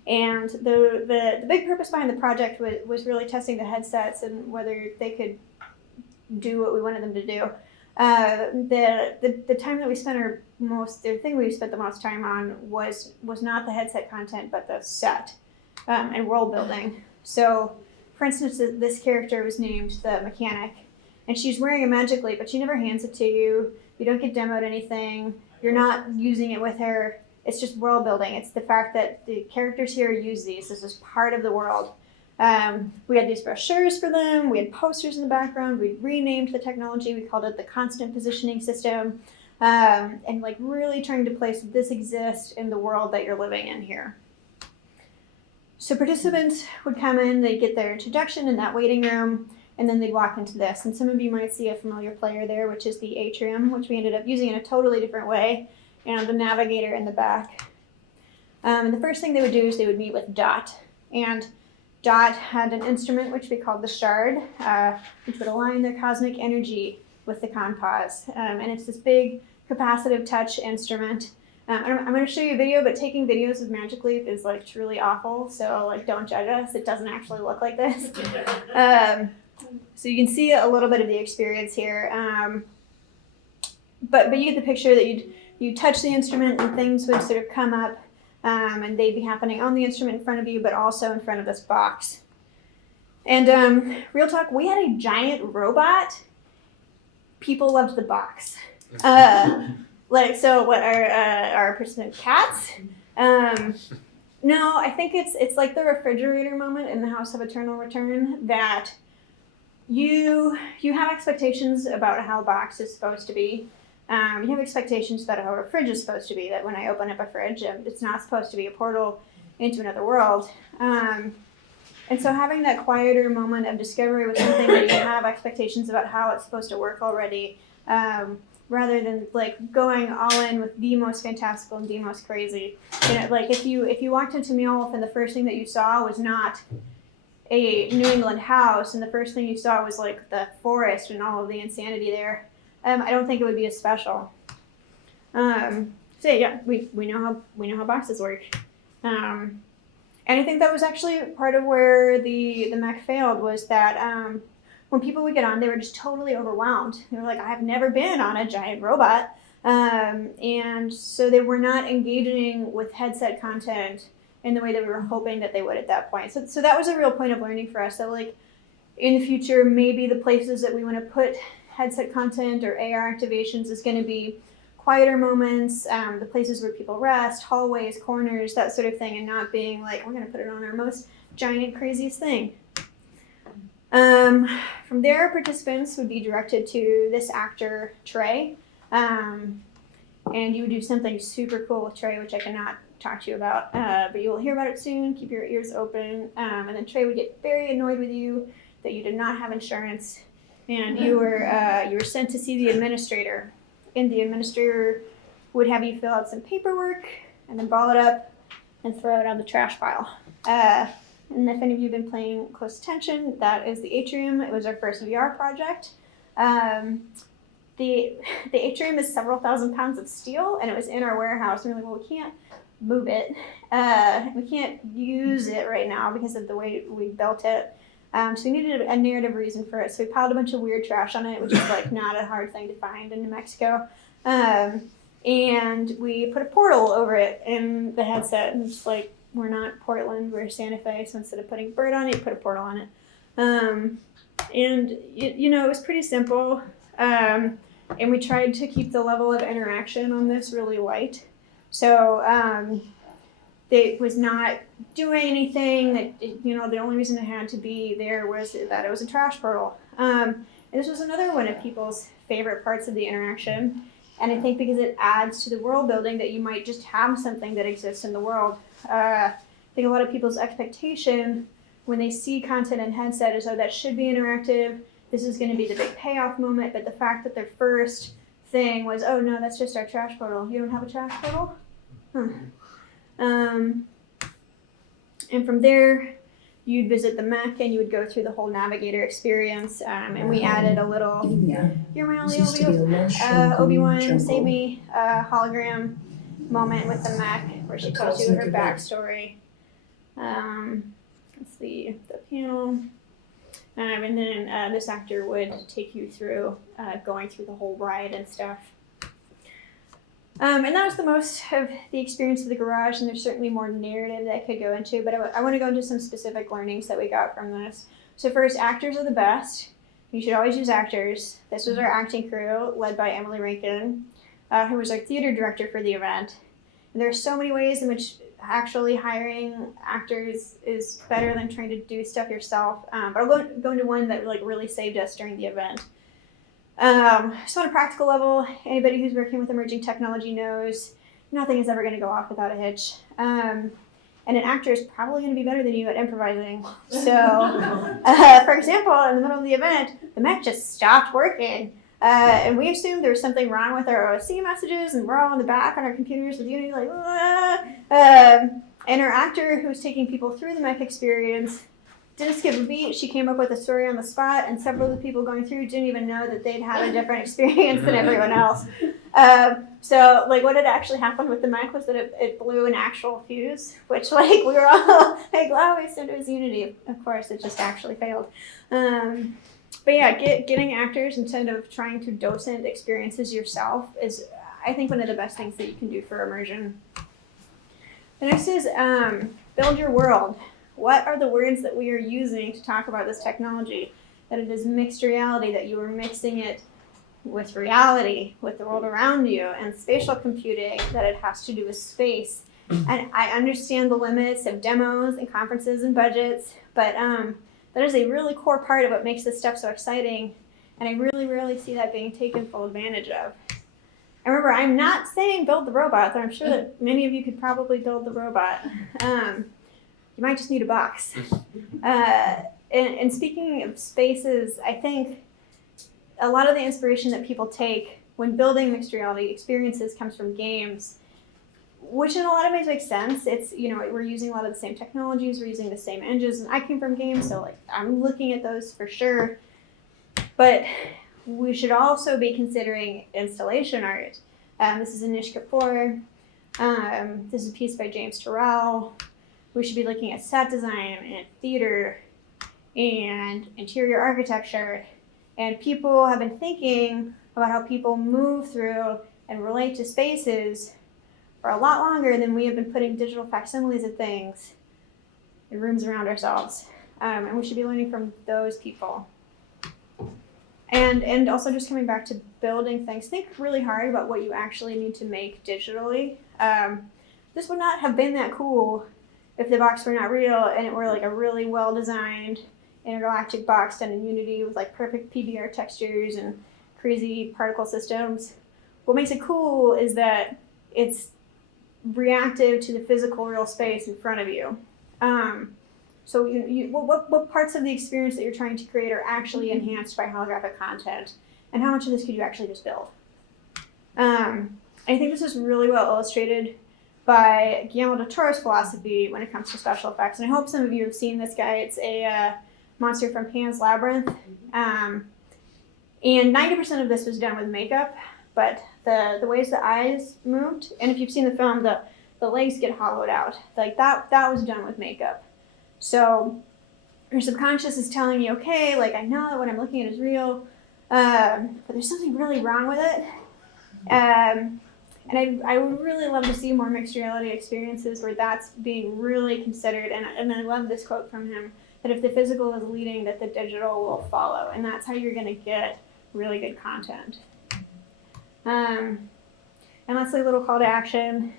And the big purpose behind the project was really testing the headsets and whether they could do what we wanted them to do. The time that we spent the thing we spent the most time on was not the headset content, but the set and world building. So, for instance, this character was named the mechanic. And she's wearing a magic leap, but she never hands it to you. You don't get demoed anything. You're not using it with her. It's just world building. It's the fact that the characters here use these. This is part of the world. We had these brochures for them. We had posters in the background. We renamed the technology. We called it the constant positioning system. And like really trying to place this exists in the world that you're living in here. So participants would come in, they'd get their introduction in that waiting room, and then they'd walk into this. And some of you might see a familiar player there, which is the Atrium, which we ended up using in a totally different way, and the Navigator in the back. And the first thing they would do is they would meet with Dot. And Dot had an instrument which we called the Shard, which would align their cosmic energy with the compos. And it's this big capacitive touch instrument. I'm going to show you a video, but taking videos with Magic Leap is like truly awful. So like, don't judge us. It doesn't actually look like this. So you can see a little bit of the experience here. But you get the picture that you'd touch the instrument and things would sort of come up and they'd be happening on the instrument in front of you, but also in front of this box. And real talk, we had a giant robot. People loved the box. So what our participant cats? No, I think it's like the refrigerator moment in the House of Eternal Return that you have expectations about how a box is supposed to be. You have expectations about how a fridge is supposed to be, that when I open up a fridge, it's not supposed to be a portal into another world. And so having that quieter moment of discovery with something that you have expectations about how it's supposed to work already, rather than like going all in with the most fantastical and the most crazy. You know, like if you walked into Meow Wolf and the first thing that you saw was not a New England house, and the first thing you saw was like the forest and all of the insanity there, I don't think it would be as special. So yeah, we know how boxes work. And I think that was actually part of where the mech failed, was that when people would get on, they were just totally overwhelmed. They were like, I've never been on a giant robot. And so they were not engaging with headset content in the way that we were hoping that they would at that point. So that was a real point of learning for us, that like in the future, maybe the places that we want to put headset content or AR activations is going to be quieter moments, the places where people rest, hallways, corners, that sort of thing, and not being like, we're going to put it on our most giant, craziest thing. From there, participants would be directed to this actor, Trey, and you would do something super cool with Trey, which I cannot talk to you about, but you will hear about it soon. Keep your ears open. And then Trey would get very annoyed with you that you did not have insurance, and you were sent to see the administrator. And the administrator would have you fill out some paperwork and then ball it up and throw it on the trash pile. And if any of you have been paying close attention, that is the Atrium. It was our first VR project. The Atrium is several thousand pounds of steel, and it was in our warehouse. And we were like, well, we can't move it. We can't use it right now because of the way we built it. So we needed a narrative reason for it. So we piled a bunch of weird trash on it, which is like not a hard thing to find in New Mexico. And we put a portal over it in the headset. And it's like, we're not Portland, we're Santa Fe. So instead of putting a bird on it, you put a portal on it. And, it was pretty simple. And we tried to keep the level of interaction on this really light. So it was not doing anything that, the only reason it had to be there was that it was a trash portal. And this was another one of people's favorite parts of the interaction. And I think because it adds to the world building that you might just have something that exists in the world. I think a lot of people's expectation when they see content in headset is, oh, that should be interactive. This is going to be the big payoff moment. But the fact that their first thing was, oh, no, that's just our trash portal. You don't have a trash portal? And from there, you'd visit the mech and you would go through the whole Navigator experience. And we added a little, you're my only Obi-Wan, save me, hologram moment with the mech where she tells you her backstory. That's the panel. And then this actor would take you through going through the whole ride and stuff. And that was the most of the experience of the garage, and there's certainly more narrative that I could go into, but I want to go into some specific learnings that we got from this. So first, actors are the best. You should always use actors. This was our acting crew, led by Emily Rankin, who was our theater director for the event. And there are so many ways in which actually hiring actors is better than trying to do stuff yourself. But I'll go into one that really saved us during the event. So on a practical level, anybody who's working with emerging technology knows nothing is ever going to go off without a hitch. And an actor is probably going to be better than you at improvising. So, for example, in the middle of the event, the mech just stopped working. And we assumed there was something wrong with our OSC messages, and we're all in the back on our computers with Unity like, and our actor who's taking people through the mech experience didn't skip a beat. She came up with a story on the spot, and several of the people going through didn't even know that they'd had a different experience than everyone else. So what had actually happened with the mech was that it blew an actual fuse, which we were all like, wow, we assumed it was Unity. Of course, it just actually failed. But yeah, getting actors instead of trying to docent experiences yourself is, I think, one of the best things that you can do for immersion. The next is build your world. What are the words that we are using to talk about this technology? That it is mixed reality, that you are mixing it with reality, with the world around you, and spatial computing, that it has to do with space. And I understand the limits of demos and conferences and budgets, but that is a really core part of what makes this stuff so exciting, and I really rarely see that being taken full advantage of. And remember, I'm not saying build the robot, but I'm sure that many of you could probably build the robot. You might just need a box. And speaking of spaces, I think a lot of the inspiration that people take when building mixed reality experiences comes from games, which in a lot of ways makes sense. It's, we're using a lot of the same technologies, we're using the same engines, and I came from games, so I'm looking at those for sure. But we should also be considering installation art. This is Anish Kapoor. This is a piece by James Terrell. We should be looking at set design and theater and interior architecture. And people have been thinking about how people move through and relate to spaces for a lot longer than we have been putting digital facsimiles of things in rooms around ourselves. And we should be learning from those people. And also just coming back to building things, think really hard about what you actually need to make digitally. This would not have been that cool if the box were not real and it were a really well-designed intergalactic box done in Unity with perfect PBR textures and crazy particle systems. What makes it cool is that it's reactive to the physical real space in front of you. So what parts of the experience that you're trying to create are actually enhanced by holographic content, and how much of this could you actually just build? I think this is really well illustrated by Guillermo del Toro's philosophy when it comes to special effects. And I hope some of you have seen this guy. It's a monster from Pan's Labyrinth. And 90% of this was done with makeup, but the ways the eyes moved, and if you've seen the film, the legs get hollowed out. Like that was done with makeup. So your subconscious is telling you, okay, like I know that what I'm looking at is real, but there's something really wrong with it. And I would really love to see more mixed reality experiences where that's being really considered. And I love this quote from him, that if the physical is leading, that the digital will follow. And that's how you're gonna get really good content. And lastly, a little call to action.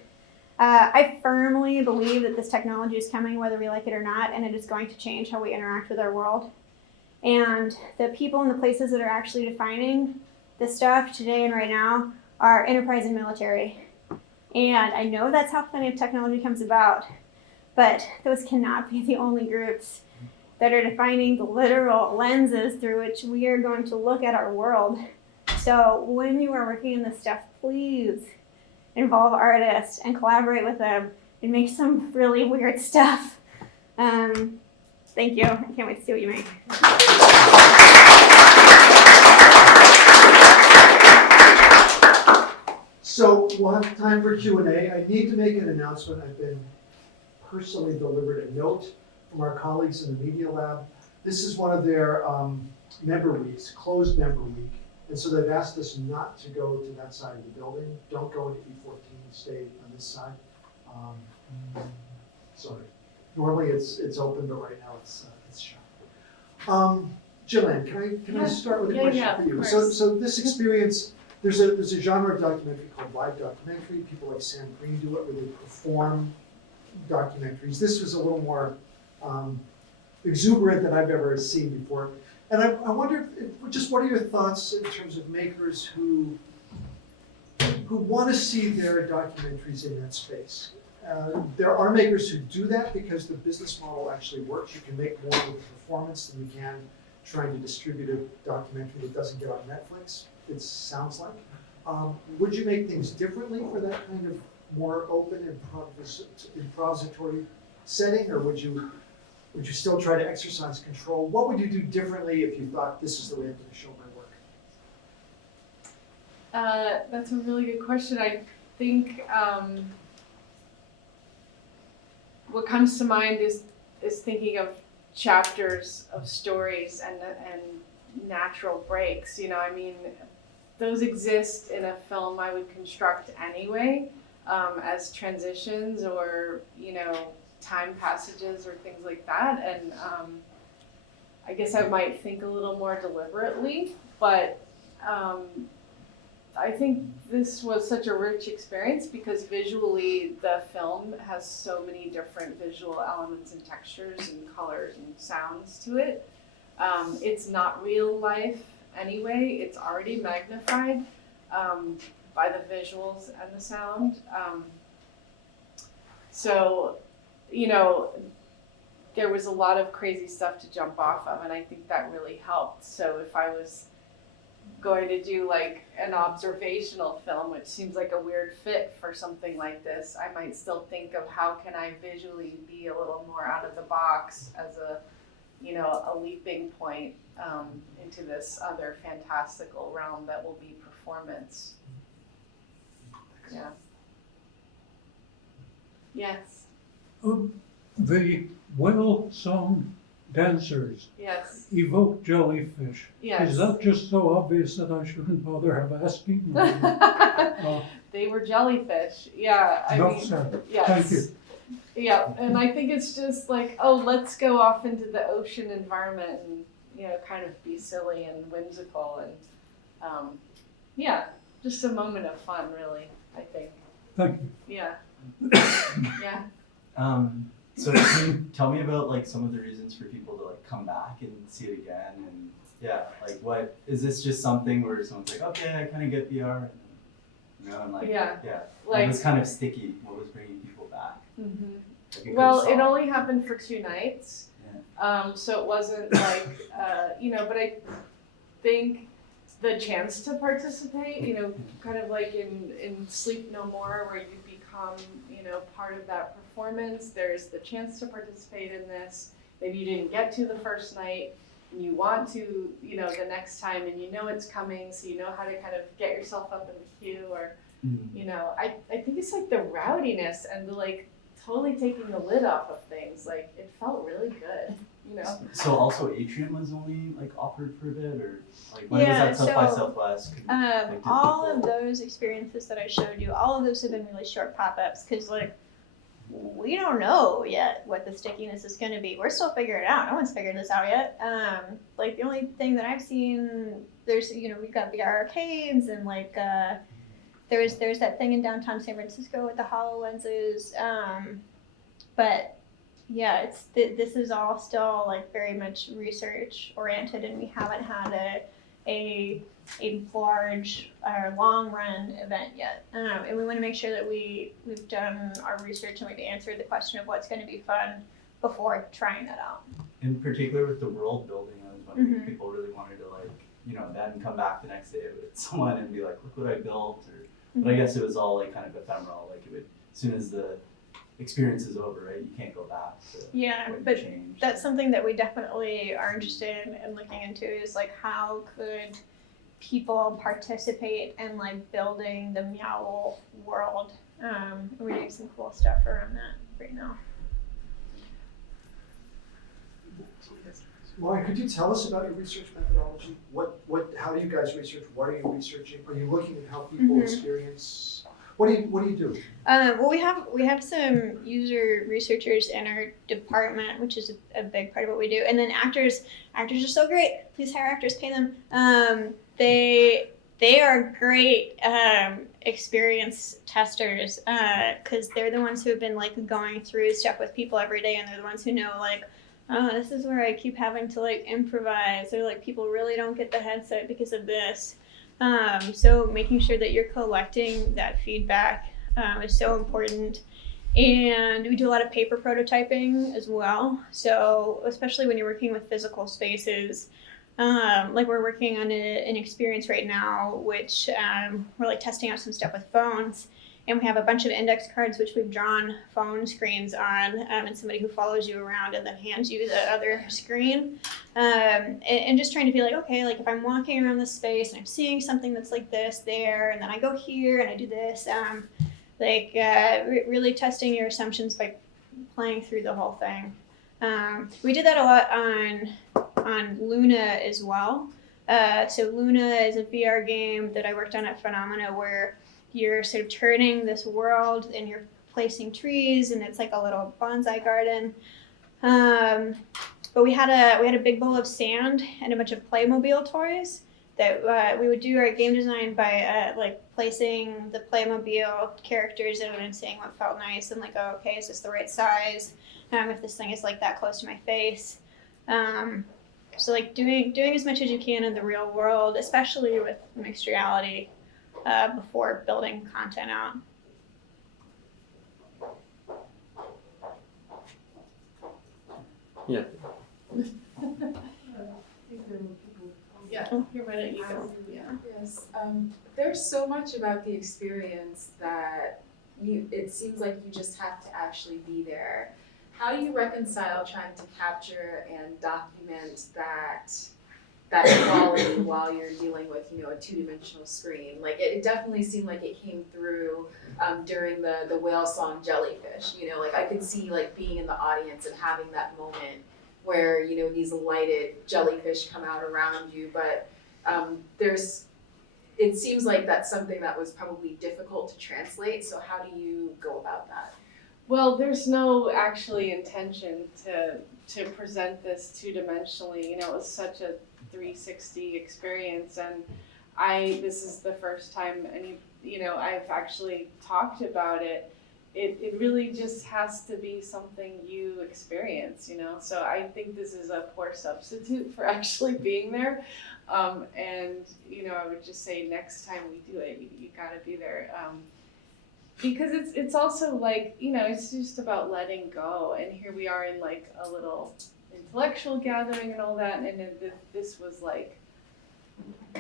I firmly believe that this technology is coming whether we like it or not, and it is going to change how we interact with our world. And the people and the places that are actually defining this stuff today and right now are enterprise and military. And I know that's how plenty of technology comes about, but those cannot be the only groups that are defining the literal lenses through which we are going to look at our world. So when you are working on this stuff, please involve artists and collaborate with them and make some really weird stuff. Thank you. I can't wait to see what you make. So we'll have time for Q&A. I need to make an announcement. I've been personally delivered a note from our colleagues in the Media Lab. This is one of their member weeks, closed member week. And so they've asked us not to go to that side of the building. Don't go into E14, stay on this side. Sorry. Normally it's open, but right now it's shut. Jilann, can I start with a question for you? So this experience, there's a genre of documentary called live documentary. People like Sam Green do it, where they perform documentaries. This was a little more exuberant than I've ever seen before. And I wonder, just what are your thoughts in terms of makers who want to see their documentaries in that space? There are makers who do that because the business model actually works. You can make more with a performance than you can trying to distribute a documentary that doesn't get on Netflix, it sounds like. Would you make things differently for that kind of more open improvisatory setting, or would you still try to exercise control? What would you do differently if you thought this is the way I'm going to show my work? That's a really good question. I think what comes to mind is thinking of chapters of stories and natural breaks. You know, I mean, those exist in a film I would construct anyway, as transitions or, you know, time passages or things like that. And I guess I might think a little more deliberately, but I think this was such a rich experience because visually the film has so many different visual elements and textures and colors and sounds to it. It's not real life anyway, it's already magnified by the visuals and the sound. So, you know, there was a lot of crazy stuff to jump off of, and I think that really helped. So if I was going to do like an observational film, which seems like a weird fit for something like this, I might still think of how can I visually be a little more out of the box as a, you know, a leaping point into this other fantastical realm that will be performance. Yeah. Yes. The whale-song dancers evoke jellyfish. Yes. Is that just so obvious that I shouldn't bother have asking? They were jellyfish. Yeah. I mean, yes. Thank you. Yeah, and I think it's just like, oh, let's go off into the ocean environment and, you know, kind of be silly and whimsical and, yeah, just a moment of fun, really, I think. Thank you. Yeah. Yeah. So can you tell me about like some of the reasons for people to like come back and see it again, and yeah, like what is this just something where someone's like, okay, I kind of get VR, and, you know, and like like, it was kind of sticky. What was bringing people back? Mm-hmm. Like well, it only happened for 2 nights, so it wasn't like you know, but I think the chance to participate, you know, kind of like in Sleep No More, where you become, you know, part of that performance. There's the chance to participate in this. Maybe you didn't get to the first night and you want to, you know, the next time, and you know it's coming, so you know how to kind of get yourself up in the queue, or, you know, I think it's like the rowdiness and the like totally taking the lid off of things. Like, it felt really good, you know? So also Atrium was only like offered for a bit, or like when was that South by Southwest? All of those experiences that I showed you, all of those have been really short pop-ups, because like, we don't know yet what the stickiness is going to be. We're still figuring it out. No one's figured this out yet. Like, the only thing that I've seen, there's, you know, we've got VR arcades, and like, there's that thing in downtown San Francisco with the HoloLenses. But yeah, this is all still like very much research oriented, and we haven't had a large or long run event yet. And we want to make sure that we've done our research and we've answered the question of what's going to be fun before trying that out. In particular with the world building, I was wondering if people really wanted to like, you know, then come back the next day with someone and be like, look what I built, or but I guess it was all like kind of ephemeral. Like, it would, as soon as the experience is over, right? You can't go back to but change. That's something that we definitely are interested in looking into, is like, how could people participate in like building the Meow Wolf world. We're doing some cool stuff around that right now. Lauren, could you tell us about your research methodology? How do you guys research? What are you researching? Are you looking at how people experience? What do you do? Well, we have some user researchers in our department, which is a big part of what we do. And then actors are so great. Please hire actors, pay them. They are great experience testers, because they're the ones who have been like going through stuff with people every day, and they're the ones who know like, oh, this is where I keep having to like improvise, or like people really don't get the headset because of this. So making sure that you're collecting that feedback is so important. And we do a lot of paper prototyping as well. So especially when you're working with physical spaces, like we're working on an experience right now, which we're like testing out some stuff with phones. And we have a bunch of index cards which we've drawn phone screens on, and somebody who follows you around and then hands you the other screen. And just trying to be like, okay, like if I'm walking around this space and I'm seeing something that's like this there, and then I go here and I do this, really testing your assumptions by playing through the whole thing. We did that a lot on Luna as well. So Luna is a VR game that I worked on at Phenomena, where you're sort of turning this world and you're placing trees, and it's like a little bonsai garden. But we had a big bowl of sand and a bunch of Playmobil toys that we would do our game design by like placing the Playmobil characters in and seeing what felt nice, and like, oh, okay, is this the right size? If this thing is like that close to my face. So like doing as much as you can in the real world, especially with mixed reality, before building content out. Yeah. Yeah, you're right at you go. Yes. There's so much about the experience that it seems like you just have to actually be there. How do you reconcile trying to capture and document that quality while you're dealing with, a two-dimensional screen? Like it definitely seemed like it came through during the whale song Jellyfish. Like I could see like being in the audience and having that moment where these lighted jellyfish come out around you, but it seems like that's something that was probably difficult to translate. So how do you go about that? Well, there's no actually intention to present this two-dimensionally. It was such a 360 experience, and this is the first time I've actually talked about it. It really just has to be something you experience, So I think this is a poor substitute for actually being there. And I would just say next time we do it, you gotta be there. Because it's also like, it's just about letting go. And here we are in like a little intellectual gathering and all that. And this was like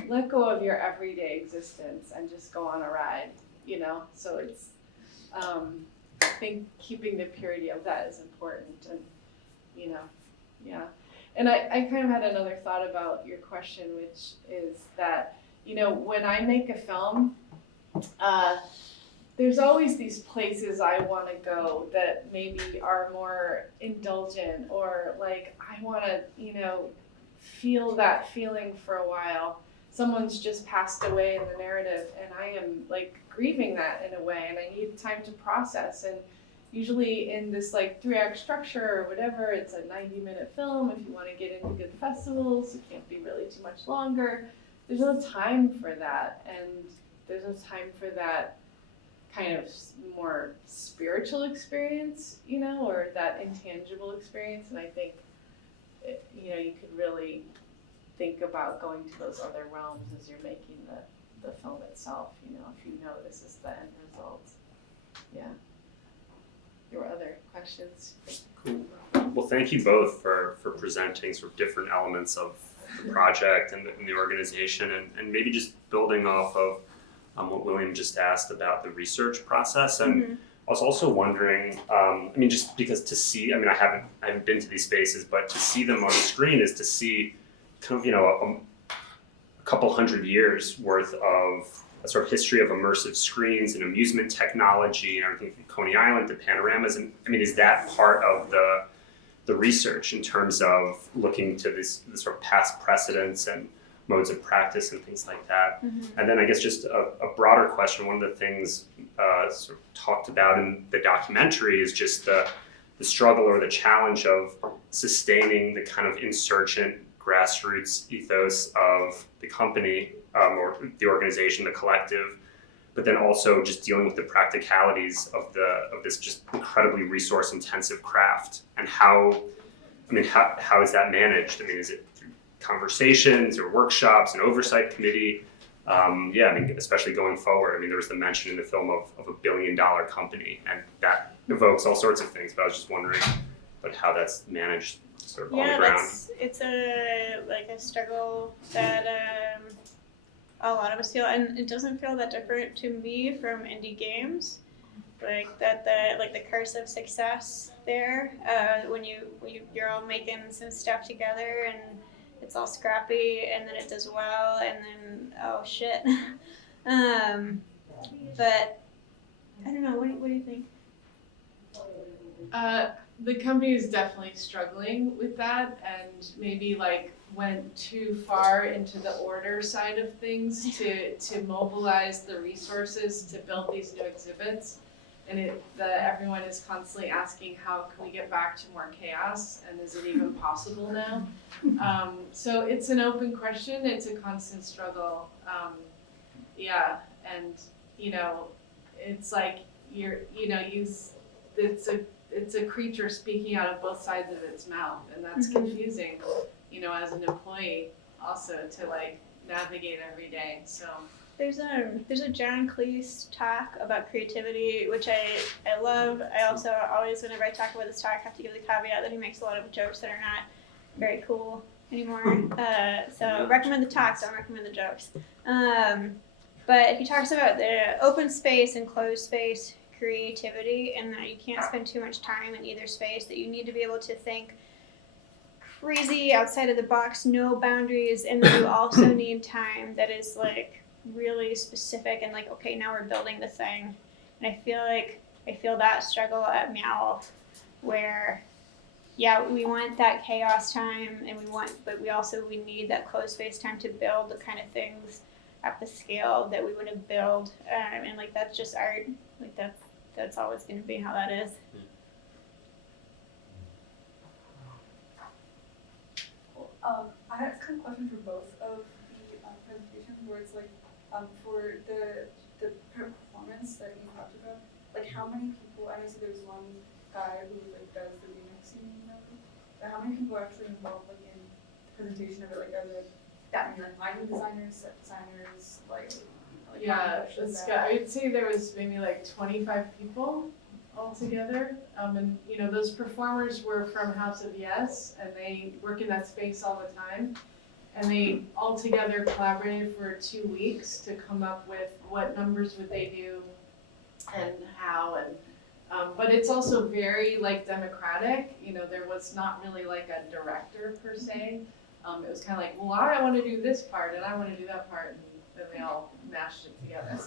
let go of your everyday existence and just go on a ride, you know? So it's, I think keeping the purity of that is important, and, you know, yeah. And I kind of had another thought about your question, which is that, you know, when I make a film, there's always these places I want to go that maybe are more indulgent, or like I want to, you know, feel that feeling for a while. Someone's just passed away in the narrative, and I am like grieving that in a way, and I need time to process. And usually in this like 3-act structure or whatever, it's a 90-minute film. If you want to get into good festivals, it can't be really too much longer. There's no time for that, and there's no time for that kind of more spiritual experience, you know, or that intangible experience. And I think, you know, you could really think about going to those other realms as you're making the film itself, you know, if you know this is the end result. Yeah. There were other questions. Cool. Well, thank you both for presenting sort of different elements of the project and the organization, and maybe just building off of what William just asked about the research process. And I was also wondering, I mean, just because to see, I mean, I haven't been to these spaces, but to see them on the screen is to see kind of, you know, a couple hundred years worth of a sort of history of immersive screens and amusement technology and everything from Coney Island to panoramas. And I mean, is that part of the research in terms of looking to this sort of past precedents and modes of practice and things like that? And then I guess just a broader question, one of the things sort of talked about in the documentary is just the struggle or the challenge of sustaining the kind of insurgent grassroots ethos of the company or the organization, the collective, but then also just dealing with the practicalities of this just incredibly resource intensive craft, and how is that managed? I mean, is it through conversations or workshops and oversight committee? Yeah, I mean, especially going forward. I mean, there was the mention in the film of $1 billion company, and that evokes all sorts of things, but I was just wondering about how that's managed sort of on the ground. It's a struggle that a lot of us feel, and it doesn't feel that different to me from indie games. Like that, the curse of success there. When you're all making some stuff together and it's all scrappy, and then it does well, and then oh shit. But I don't know. What do you think? The company is definitely struggling with that, and maybe like went too far into the order side of things to mobilize the resources to build these new exhibits. And everyone is constantly asking, how can we get back to more chaos, and is it even possible now? So it's an open question. It's a constant struggle. Yeah, and you know, it's like it's a creature speaking out of both sides of its mouth, and that's confusing, you know, as an employee also to like navigate every day. So there's a John Cleese talk about creativity, which I love. I also always, whenever I talk about this talk, have to give the caveat that he makes a lot of jokes that are not very cool anymore. So recommend the talk, don't recommend the jokes. But he talks about the open space and closed space creativity, and that you can't spend too much time in either space, that you need to be able to think crazy outside of the box, no boundaries, and then you also need time that is like really specific and like, okay, now we're building the thing. And I feel that struggle at Meow Wolf, where yeah, we want that chaos time, but we need that closed space time to build the kind of things at the scale that we want to build, and like that's just art. Like that's always going to be how that is. I had kind of a question for both of the presentations, where it's like for the performance that you talked about, like how many people? I know so there's one guy who like does the remixing, you know, but how many people are actually involved like in the presentation of it? Like are there that many like lighting designers, set designers, like yeah, I'd say there was maybe like 25 people altogether, and you know those performers were from House of Yes, and they work in that space all the time. And they all together collaborated for 2 weeks to come up with what numbers would they do and how, and but it's also very like democratic. You know, there was not really like a director per se. It was kind of like, well, I want to do this part and I want to do that part, and then they all mashed it together.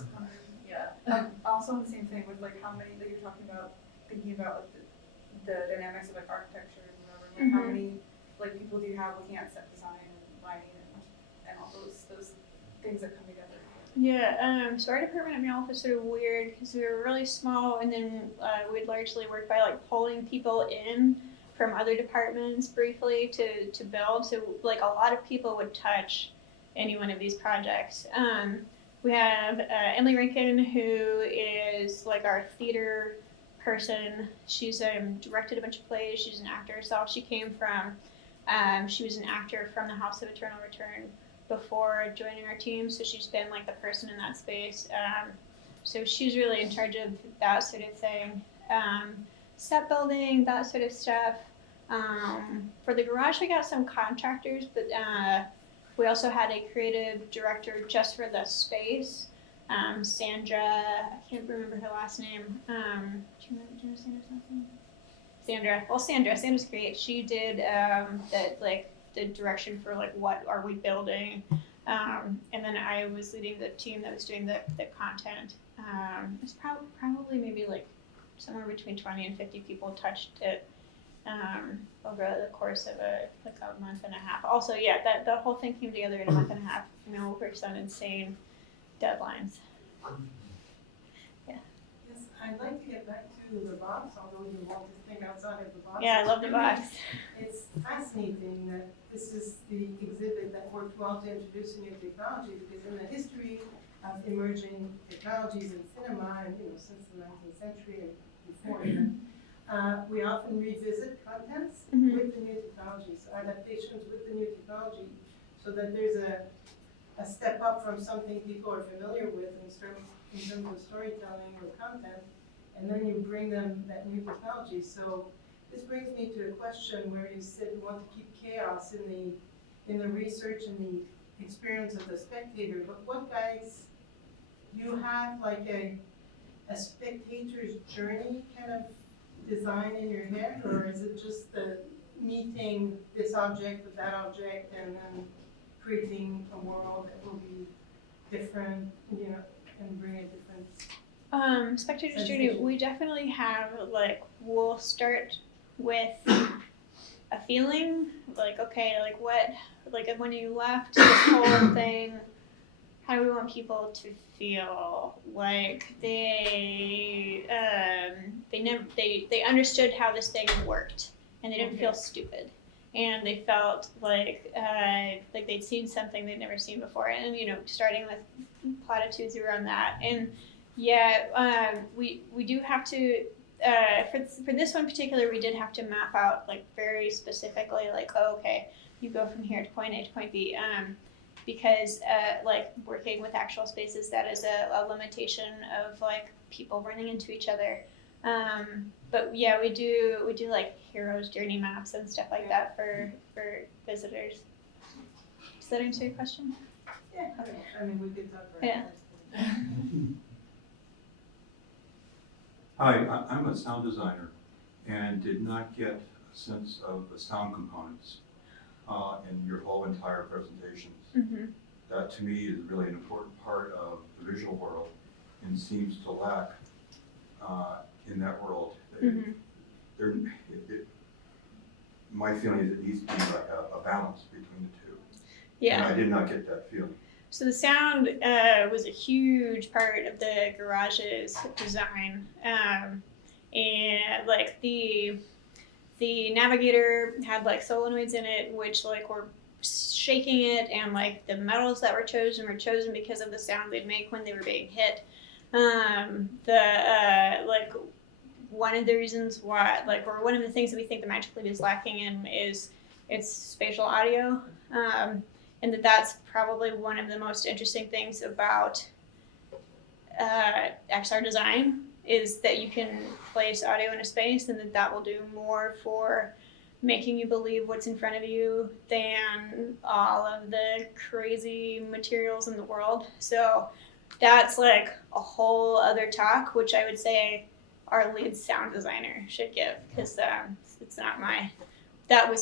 Yeah. Also on the same thing with like how many that you're talking about, thinking about like the dynamics of like architecture and whatever. Like how many like people do you have looking at set design and lighting and all those things that come together? Yeah, so our department at Meow Wolf is sort of weird because we were really small, and then we'd largely work by like pulling people in from other departments briefly to build. So like a lot of people would touch any one of these projects. We have Emily Rankin, who is like our theater person. She's directed a bunch of plays. She's an actor herself. She came from, she was an actor from the House of Eternal Return before joining our team, so she's been like the person in that space. So she's really in charge of that sort of thing. Set building, that sort of stuff. For the garage, we got some contractors, but we also had a creative director just for the space. Sandra, I can't remember her last name. Do you know Sandra's last name? Sandra. Well, Sandra's great. She did the direction for like what are we building, and then I was leading the team that was doing the content. It's probably maybe like somewhere between 20 and 50 people touched it over the course of a month and a half. Also, yeah, that the whole thing came together in a month and a half. You know, works on insane deadlines. Yeah. Yes, I'd like to get back to the box, although you want to think outside of the box. Yeah, I love the box. It's fascinating that this is the exhibit that worked well to introduce new technology, because in the history of emerging technologies in cinema, and since the 19th century and before even, we often revisit contents with the new technologies, adaptations with the new technology, so that there's a step up from something people are familiar with in terms of storytelling or content, and then you bring them that new technology. So this brings me to a question where you said you want to keep chaos in the research and the experience of the spectator, but what guides, you have like a spectator's journey kind of design in your head, or is it just the meeting this object with that object and then creating a world that will be different, and bring a different Spectator's journey, we definitely have we'll start with a feeling, okay, what, when you left this whole thing, how do we want people to feel? Like they understood how this thing worked, and they didn't feel stupid, and they felt like they'd seen something they'd never seen before, and starting with platitudes around that, and we do have to. For this one particular, we did have to map out very specifically, okay, you go from here to point A to point B, because working with actual spaces, that is a limitation of people running into each other. But yeah, we do heroes journey maps and stuff like that for visitors. Does that answer your question? Yeah, I mean we could talk about Yeah. Hi, I'm a sound designer and did not get a sense of the sound components in your whole entire presentations. Mm-hmm. That to me is really an important part of the visual world and seems to lack in that world. Mm-hmm. My feeling is it needs to be like a balance between the two. Yeah. And I did not get that feeling. So the sound was a huge part of the garage's design, and the Navigator had solenoids in it, which were shaking it, and the metals that were chosen because of the sound they'd make when they were being hit. One of the reasons why, or one of the things that we think the Magic Leap is lacking in is its spatial audio. And that's probably one of the most interesting things about XR design, is that you can place audio in a space, and that will do more for making you believe what's in front of you than all of the crazy materials in the world. So that's like a whole other talk, which I would say our lead sound designer should give, because that was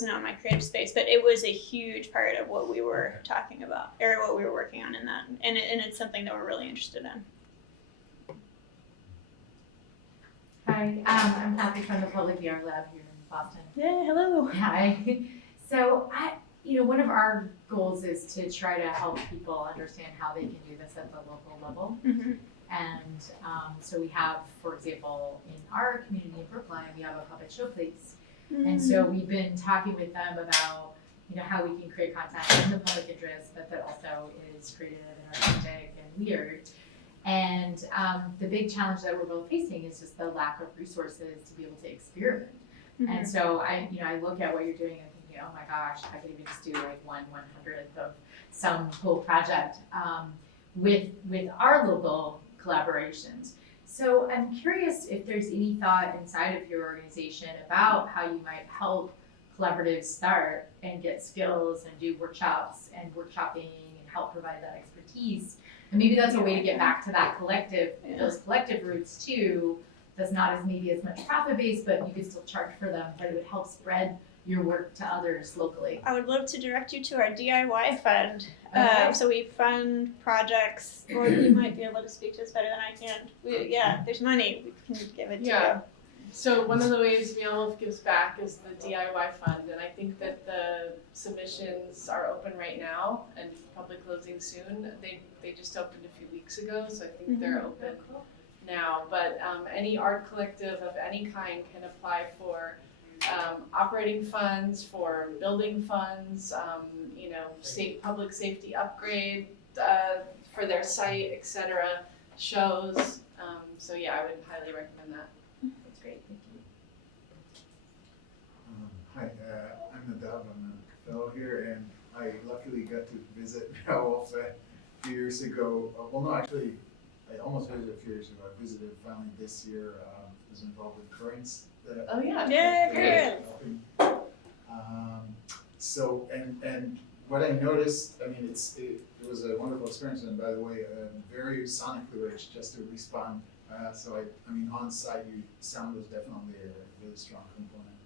not my creative space, but it was a huge part of what we were talking about, or what we were working on in that, and it's something that we're really interested in. Hi, I'm Kathy from the Public VR Lab here in Boston. Yeah, hello. Hi. So one of our goals is to try to help people understand how they can do this at the local level. Mm-hmm. And so we have, for example, in our community in Brookline, we have a puppet show place. And so we've been talking with them about, how we can create content in the public interest, but that also is creative and artistic and weird. And the big challenge that we're both facing is just the lack of resources to be able to experiment. Mm-hmm. And so I look at what you're doing and thinking, oh my gosh, I could even just do like 1/100th of some cool project with our local collaborations. So I'm curious if there's any thought inside of your organization about how you might help collaboratives start and get skills and do workshops and workshopping and help provide that expertise. And maybe that's a way to get back to that collective, those collective roots too. That's not as maybe as much profit based, but you could still charge for them, but it would help spread your work to others locally. I would love to direct you to our DIY fund. Okay. So we fund projects, or you might be able to speak to us better than I can. There's money, we can give it to you. So one of the ways Meow Wolf gives back is the DIY fund, and I think that the submissions are open right now and probably closing soon. They just opened a few weeks ago, so I think they're open now. But any art collective of any kind can apply for operating funds, for building funds, public safety upgrade for their site, etc. Shows. So yeah, I would highly recommend that. That's great, thank you. Hi, I'm Nadav. I'm a fellow here, and I luckily got to visit Meow Wolf a few years ago. Well, no, actually, I almost visited a few years ago. I visited finally this year. Was involved with Currents. Oh yeah. Yeah, Currents. So and what I noticed, I mean, it was a wonderful experience, and by the way, very sonically rich, just to respond. So I mean, on site, sound was definitely a really strong component.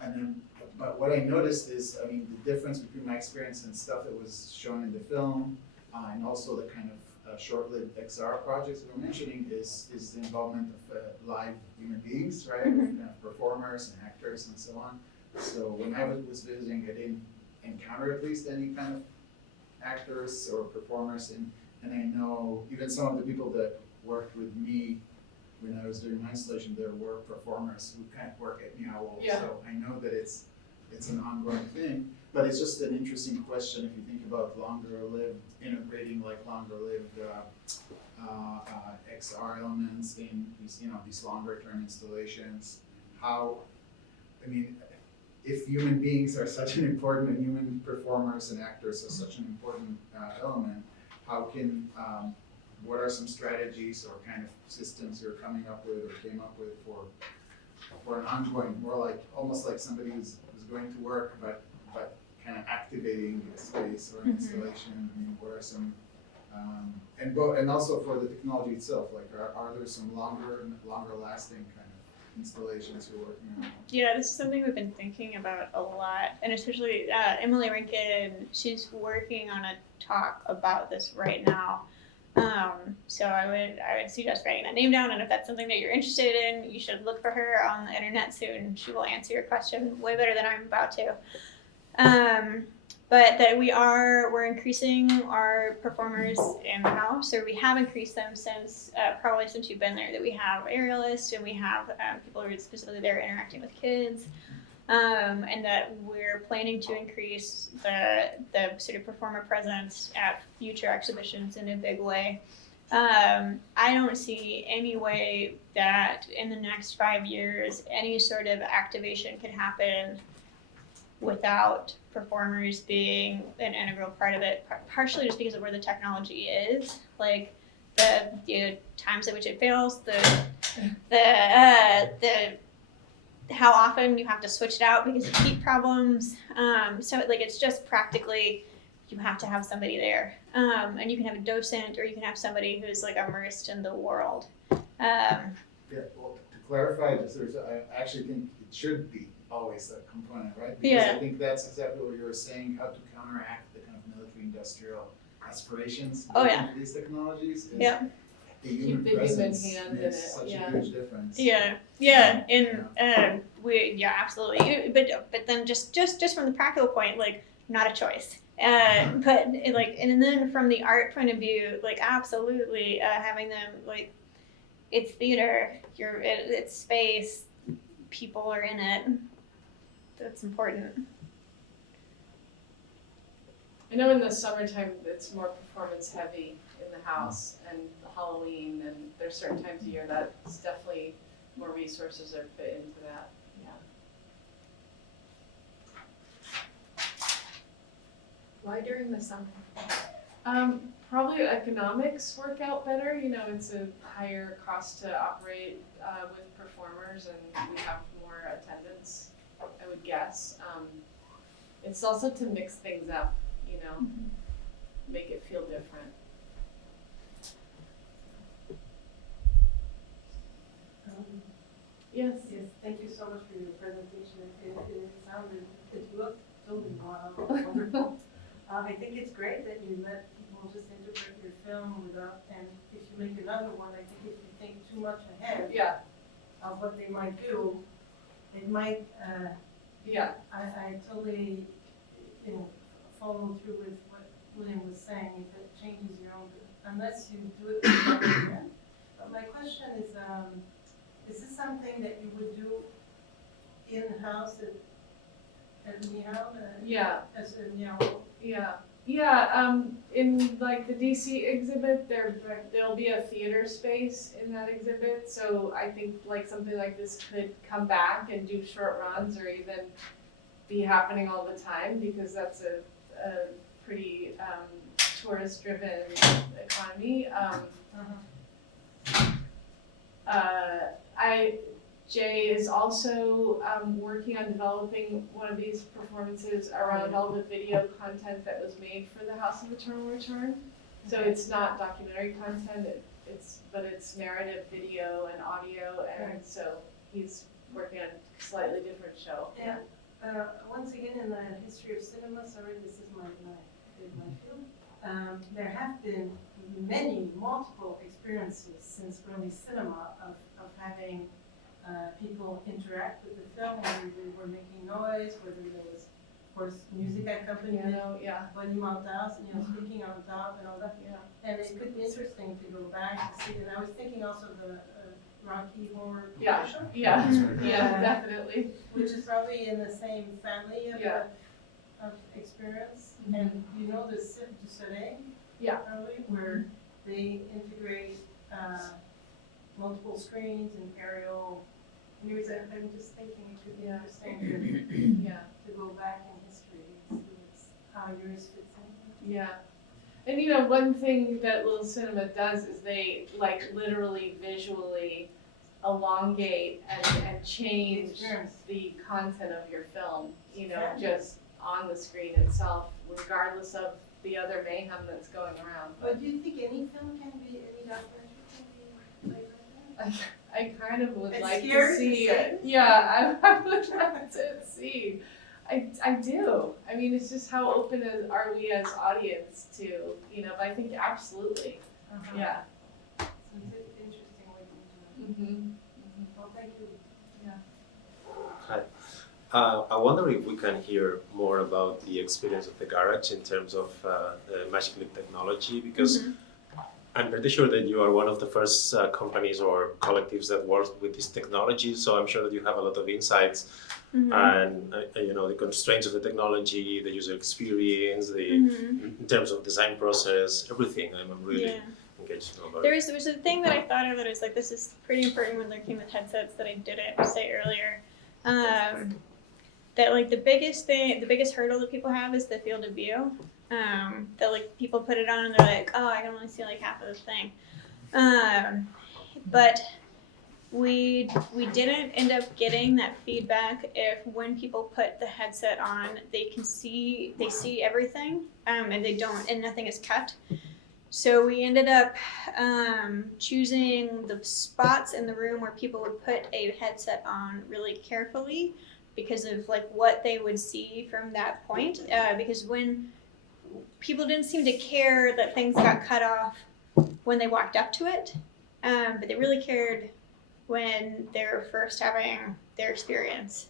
And then, but what I noticed is, I mean, the difference between my experience and stuff that was shown in the film, and also the kind of short-lived XR projects that we're mentioning is the involvement of live human beings, right? Kind of performers and actors and so on. So when I was visiting, I didn't encounter at least any kind of actors or performers, and I know even some of the people that worked with me when I was doing my installation, there were performers who kind of work at Meow Wolf. Yeah. So I know that it's an ongoing thing, but it's just an interesting question if you think about longer-lived, integrating like longer-lived XR elements in these longer-term installations. How, I mean, if human beings are such an important, and human performers and actors are such an important element, how can, what are some strategies or kind of systems you're coming up with or came up with for an ongoing, more like, almost like somebody who's going to work, but kind of activating a space or an installation? I mean, what are some, and also for the technology itself, like are there some longer lasting kind of installations you're working on? Yeah, this is something we've been thinking about a lot, and especially Emily Rinkin, she's working on a talk about this right now. So I would suggest writing that name down, and if that's something that you're interested in, you should look for her on the internet soon. She will answer your question way better than I'm about to. But that we're increasing our performers in the house, or we have increased them since probably since you've been there. That we have aerialists and we have people who are specifically there interacting with kids, and that we're planning to increase the sort of performer presence at future exhibitions in a big way. I don't see any way that in the next 5 years any sort of activation can happen without performers being an integral part of it, partially just because of where the technology is, like the times at which it fails, the how often you have to switch it out because of heat problems. So like it's just practically you have to have somebody there, and you can have a docent or you can have somebody who's like immersed in the world. Yeah, well, to clarify this, I actually think it should be always a component, right? Because Yeah. I think that's exactly what you were saying, how to counteract the kind of military-industrial aspirations Oh, built yeah. into these technologies. Is Yeah. The Keep human the human presence hand in makes it, such yeah. a huge difference. Yeah, and absolutely. But then just from the practical point, like not a choice. But and then from the art point of view, like absolutely having them like it's theater, it's space, people are in it. That's important. I know in the summertime it's more performance heavy in the house and Halloween, and there's certain times of year that's definitely more resources are put into that. Yeah. Why during the summer? Probably economics work out better. You know, it's a higher cost to operate with performers, and we have more attendance, I would guess. It's also to mix things up, you know, make it feel different. Yes. Yes, thank you so much for your presentation. It looked totally wonderful. I think it's great that you let people just interpret your film without, and if you make another one, I think if you think too much ahead of what they might do, it might, I totally, follow through with what William was saying, if it changes your own, unless you do it with another friend. But my question is this something that you would do in-house at Meow? As a Meow? In like the DC exhibit, there'll be a theater space in that exhibit. So I think like something like this could come back and do short runs or even be happening all the time because that's a pretty tourist-driven economy. Jay is also working on developing one of these performances around all the video content that was made for the House of Eternal Return. So it's not documentary content, but it's narrative video and audio, and so he's working on a slightly different show. Yeah. Once again, in the history of cinema, sorry, this is my field. There have been multiple experiences since early cinema of having people interact with the film, whether they were making noise, whether there was, of course, music accompaniment, volume on top, speaking on top and all that. And it could be interesting to go back and see. And I was thinking also the Rocky Horror Picture Show. Definitely. Which is probably in the same family of experience. And you know the Cirque du Soleil, probably, where they integrate multiple screens and aerial views. I'm just thinking it could be interesting to go back in history and see how yours fits in. Yeah. And one thing that Little Cinema does is they like literally visually elongate and change the content of your film, just on the screen itself, regardless of the other mayhem that's going around. But do you think any documentary can be like that? I kind of would It's like to scary see to it. Yeah, I would like to see. I do. I mean, it's just how open are we as audience to, but I think absolutely. Yeah. So it's an interesting way to do it. Well, thank you. Hi. I wonder if we can hear more about the experience of the garage in terms of the Magic Leap technology, because I'm pretty sure that you are one of the first companies or collectives that worked with this technology, so I'm sure that you have a lot of insights and the constraints of the technology, the user experience, in terms of design process, everything. I'm really engaged to know about it. There was a thing that I thought of that was like, this is pretty important when they're came with headsets that I didn't say earlier. That like the biggest hurdle that people have is the field of view. That like people put it on and they're like, oh, I can only see like half of the thing. But We didn't end up getting that feedback if when people put the headset on, they see everything, and they don't, and nothing is cut. So we ended up choosing the spots in the room where people would put a headset on really carefully because of like what they would see from that point. Because when people didn't seem to care that things got cut off when they walked up to it, but they really cared when they were first having their experience.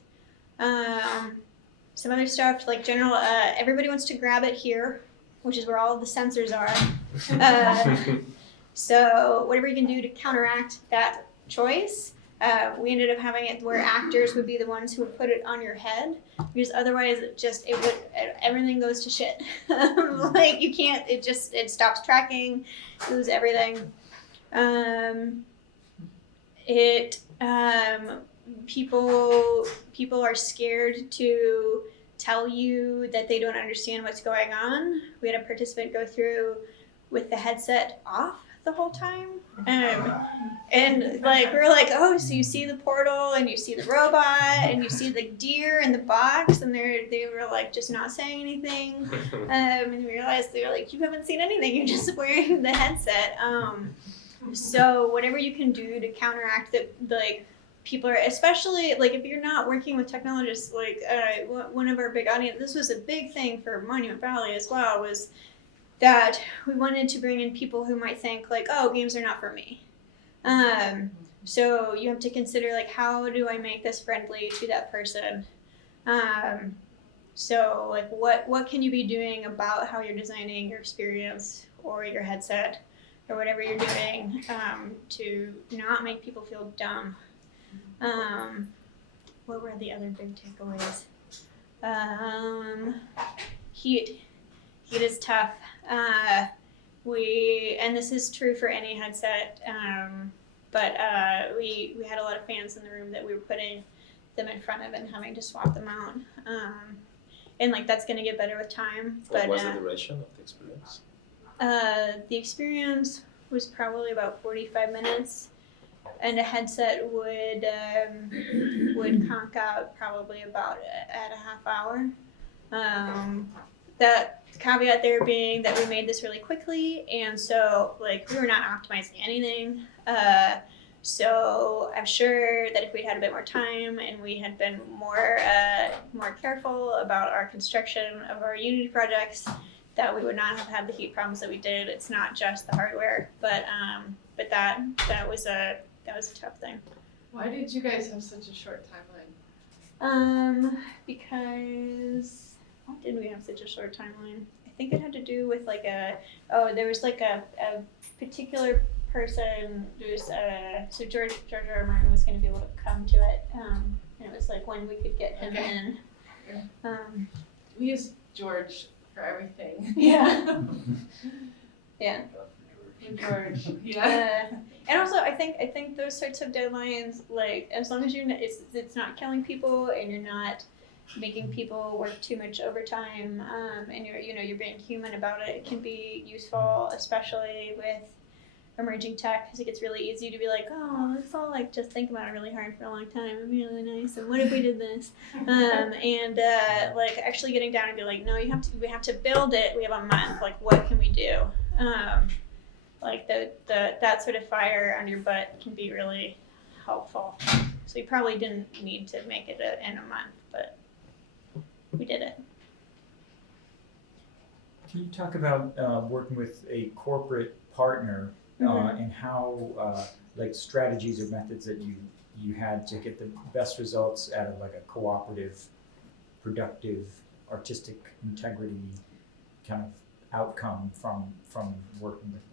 Some other stuff like general, everybody wants to grab it here, which is where all of the sensors are. So whatever you can do to counteract that choice, we ended up having it where actors would be the ones who would put it on your head, because otherwise everything goes to shit. Like you can't, it stops tracking, lose everything. People are scared to tell you that they don't understand what's going on. We had a participant go through with the headset off the whole time. And like we were like, oh, so you see the portal and you see the robot and you see the deer in the box, and they were like just not saying anything. And we realized they were like, you haven't seen anything, you're just wearing the headset. So whatever you can do to counteract that, like people are, especially like if you're not working with technologists, like one of our big audience, this was a big thing for Monument Valley as well, was that we wanted to bring in people who might think like, oh, games are not for me. So you have to consider like, how do I make this friendly to that person? So like what can you be doing about how you're designing your experience or your headset or whatever you're doing to not make people feel dumb? What were the other big takeaways? Heat is tough. And this is true for any headset, but we had a lot of fans in the room that we were putting them in front of and having to swap them out. And like that's gonna get better with time. What was the duration of the experience? The experience was probably about 45 minutes, and a headset would conk out probably about at a half hour. That caveat there being that we made this really quickly, and so like we were not optimizing anything. So I'm sure that if we'd had a bit more time and we had been more careful about our construction of our Unity projects, that we would not have had the heat problems that we did. It's not just the hardware, but that was a tough thing. Why did you guys have such a short timeline? Because why did we have such a short timeline? I think it had to do with like there was like a particular person who's so George R. R. Martin was going to be able to come to it, and it was like when we could get him in. We use George for everything. Yeah. Yeah. George. Yeah. And also, I think those sorts of deadlines, like as long as it's not killing people and you're not making people work too much overtime, and you're being human about it, it can be useful, especially with emerging tech, because it gets really easy to be like, oh, let's all like just think about it really hard for a long time. It'd be really nice. And what if we did this? Like actually getting down and be like, no, we have to build it. We have a month. Like, what can we do? Like that sort of fire under your butt can be really helpful. So we probably didn't need to make it in a month, but we did it. Can you talk about working with a corporate partner and how like strategies or methods that you had to get the best results out of like a cooperative, productive, artistic integrity kind of outcome from working with them?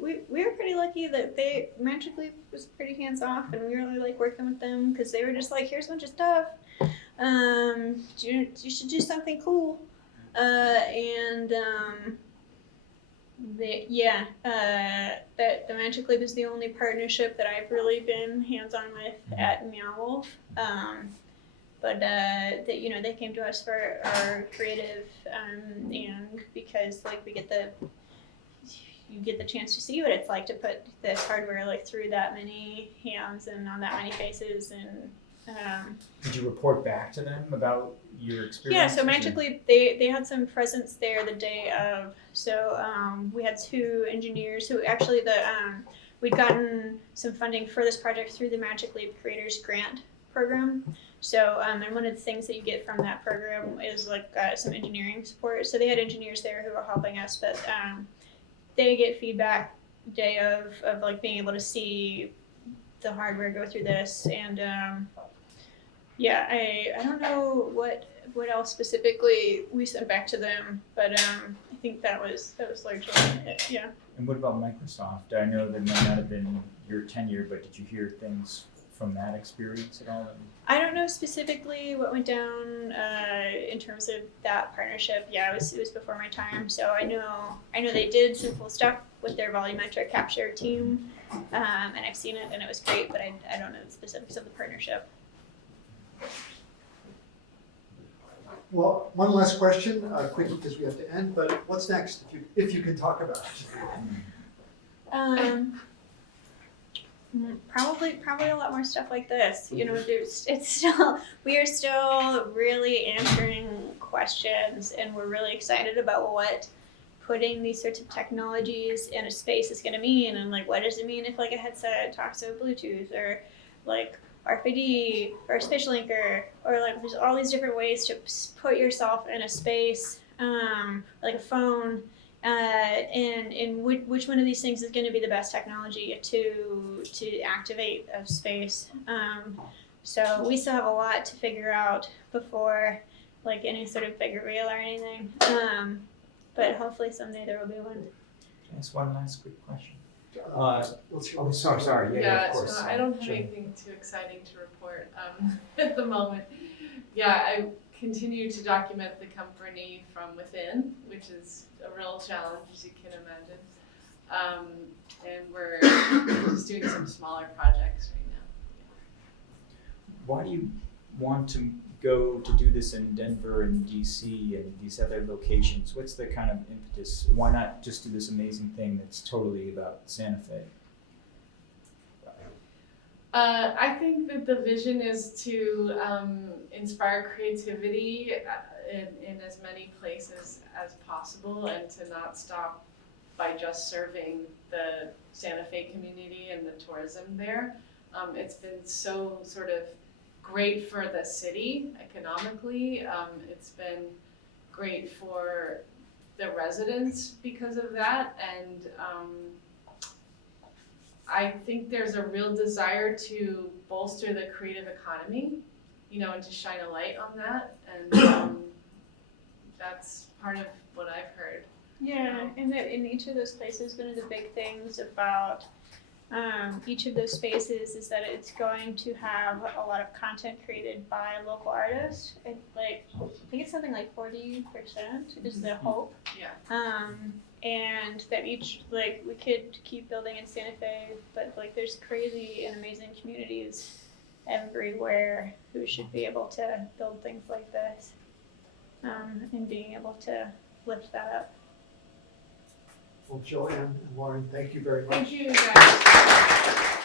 We were pretty lucky that they magically was pretty hands off, and we really like working with them because they were just like, here's a bunch of stuff. You should do something cool. The Magic Leap is the only partnership that I've really been hands-on with at Meow Wolf. They came to us for our creative, and because like we get you get the chance to see what it's like to put this hardware like through that many hands and on that many faces. And Did you report back to them about your experience? yeah, so magically they had some presence there the day of. So we had 2 engineers who actually we'd gotten some funding for this project through the Magic Leap Creators Grant program. So and one of the things that you get from that program is like some engineering support. So they had engineers there who were helping us, but they get feedback day of like being able to see the hardware go through this. And yeah, I don't know what else specifically we sent back to them, but I think that was largely it. Yeah. And what about Microsoft? I know that might not have been your tenure, but did you hear things from that experience at all? I don't know specifically what went down in terms of that partnership. Yeah, it was before my time, so I know they did some cool stuff with their volumetric capture team, and I've seen it and it was great, but I don't know the specifics of the partnership. Well, one last question, quickly because we have to end. But what's next, if you can talk about it? Probably a lot more stuff like this. You know, we are still really answering questions, and we're really excited about what putting these sorts of technologies in a space is going to mean, and like what does it mean if like a headset talks over Bluetooth or like RFID or a spatial linker, or like there's all these different ways to put yourself in a space, like a phone. And which one of these things is going to be the best technology to activate a space? So we still have a lot to figure out before like any sort of big reveal or anything. But hopefully someday there will be one. Can I ask one last quick question? Sorry. Yeah, of course. So I don't have anything too exciting to report at the moment. Yeah, I continue to document the company from within, which is a real challenge, as you can imagine. And we're just doing some smaller projects right now. Why do you want to go to do this in Denver and DC and these other locations? What's the kind of impetus? Why not just do this amazing thing that's totally about Santa Fe? I think that the vision is to inspire creativity in as many places as possible, and to not stop by just serving the Santa Fe community and the tourism there. It's been so sort of great for the city economically. It's been great for the residents because of that, and I think there's a real desire to bolster the creative economy, and to shine a light on that, and that's part of what I've heard. Yeah, and that in each of those places, one of the big things about each of those spaces is that it's going to have a lot of content created by local artists. I think it's something like 40% is the hope. Yeah. And that each, we could keep building in Santa Fe, but there's crazy and amazing communities everywhere who should be able to build things like this, and being able to lift that up. Well, Jilann and Lauren, thank you very much. Thank you, guys.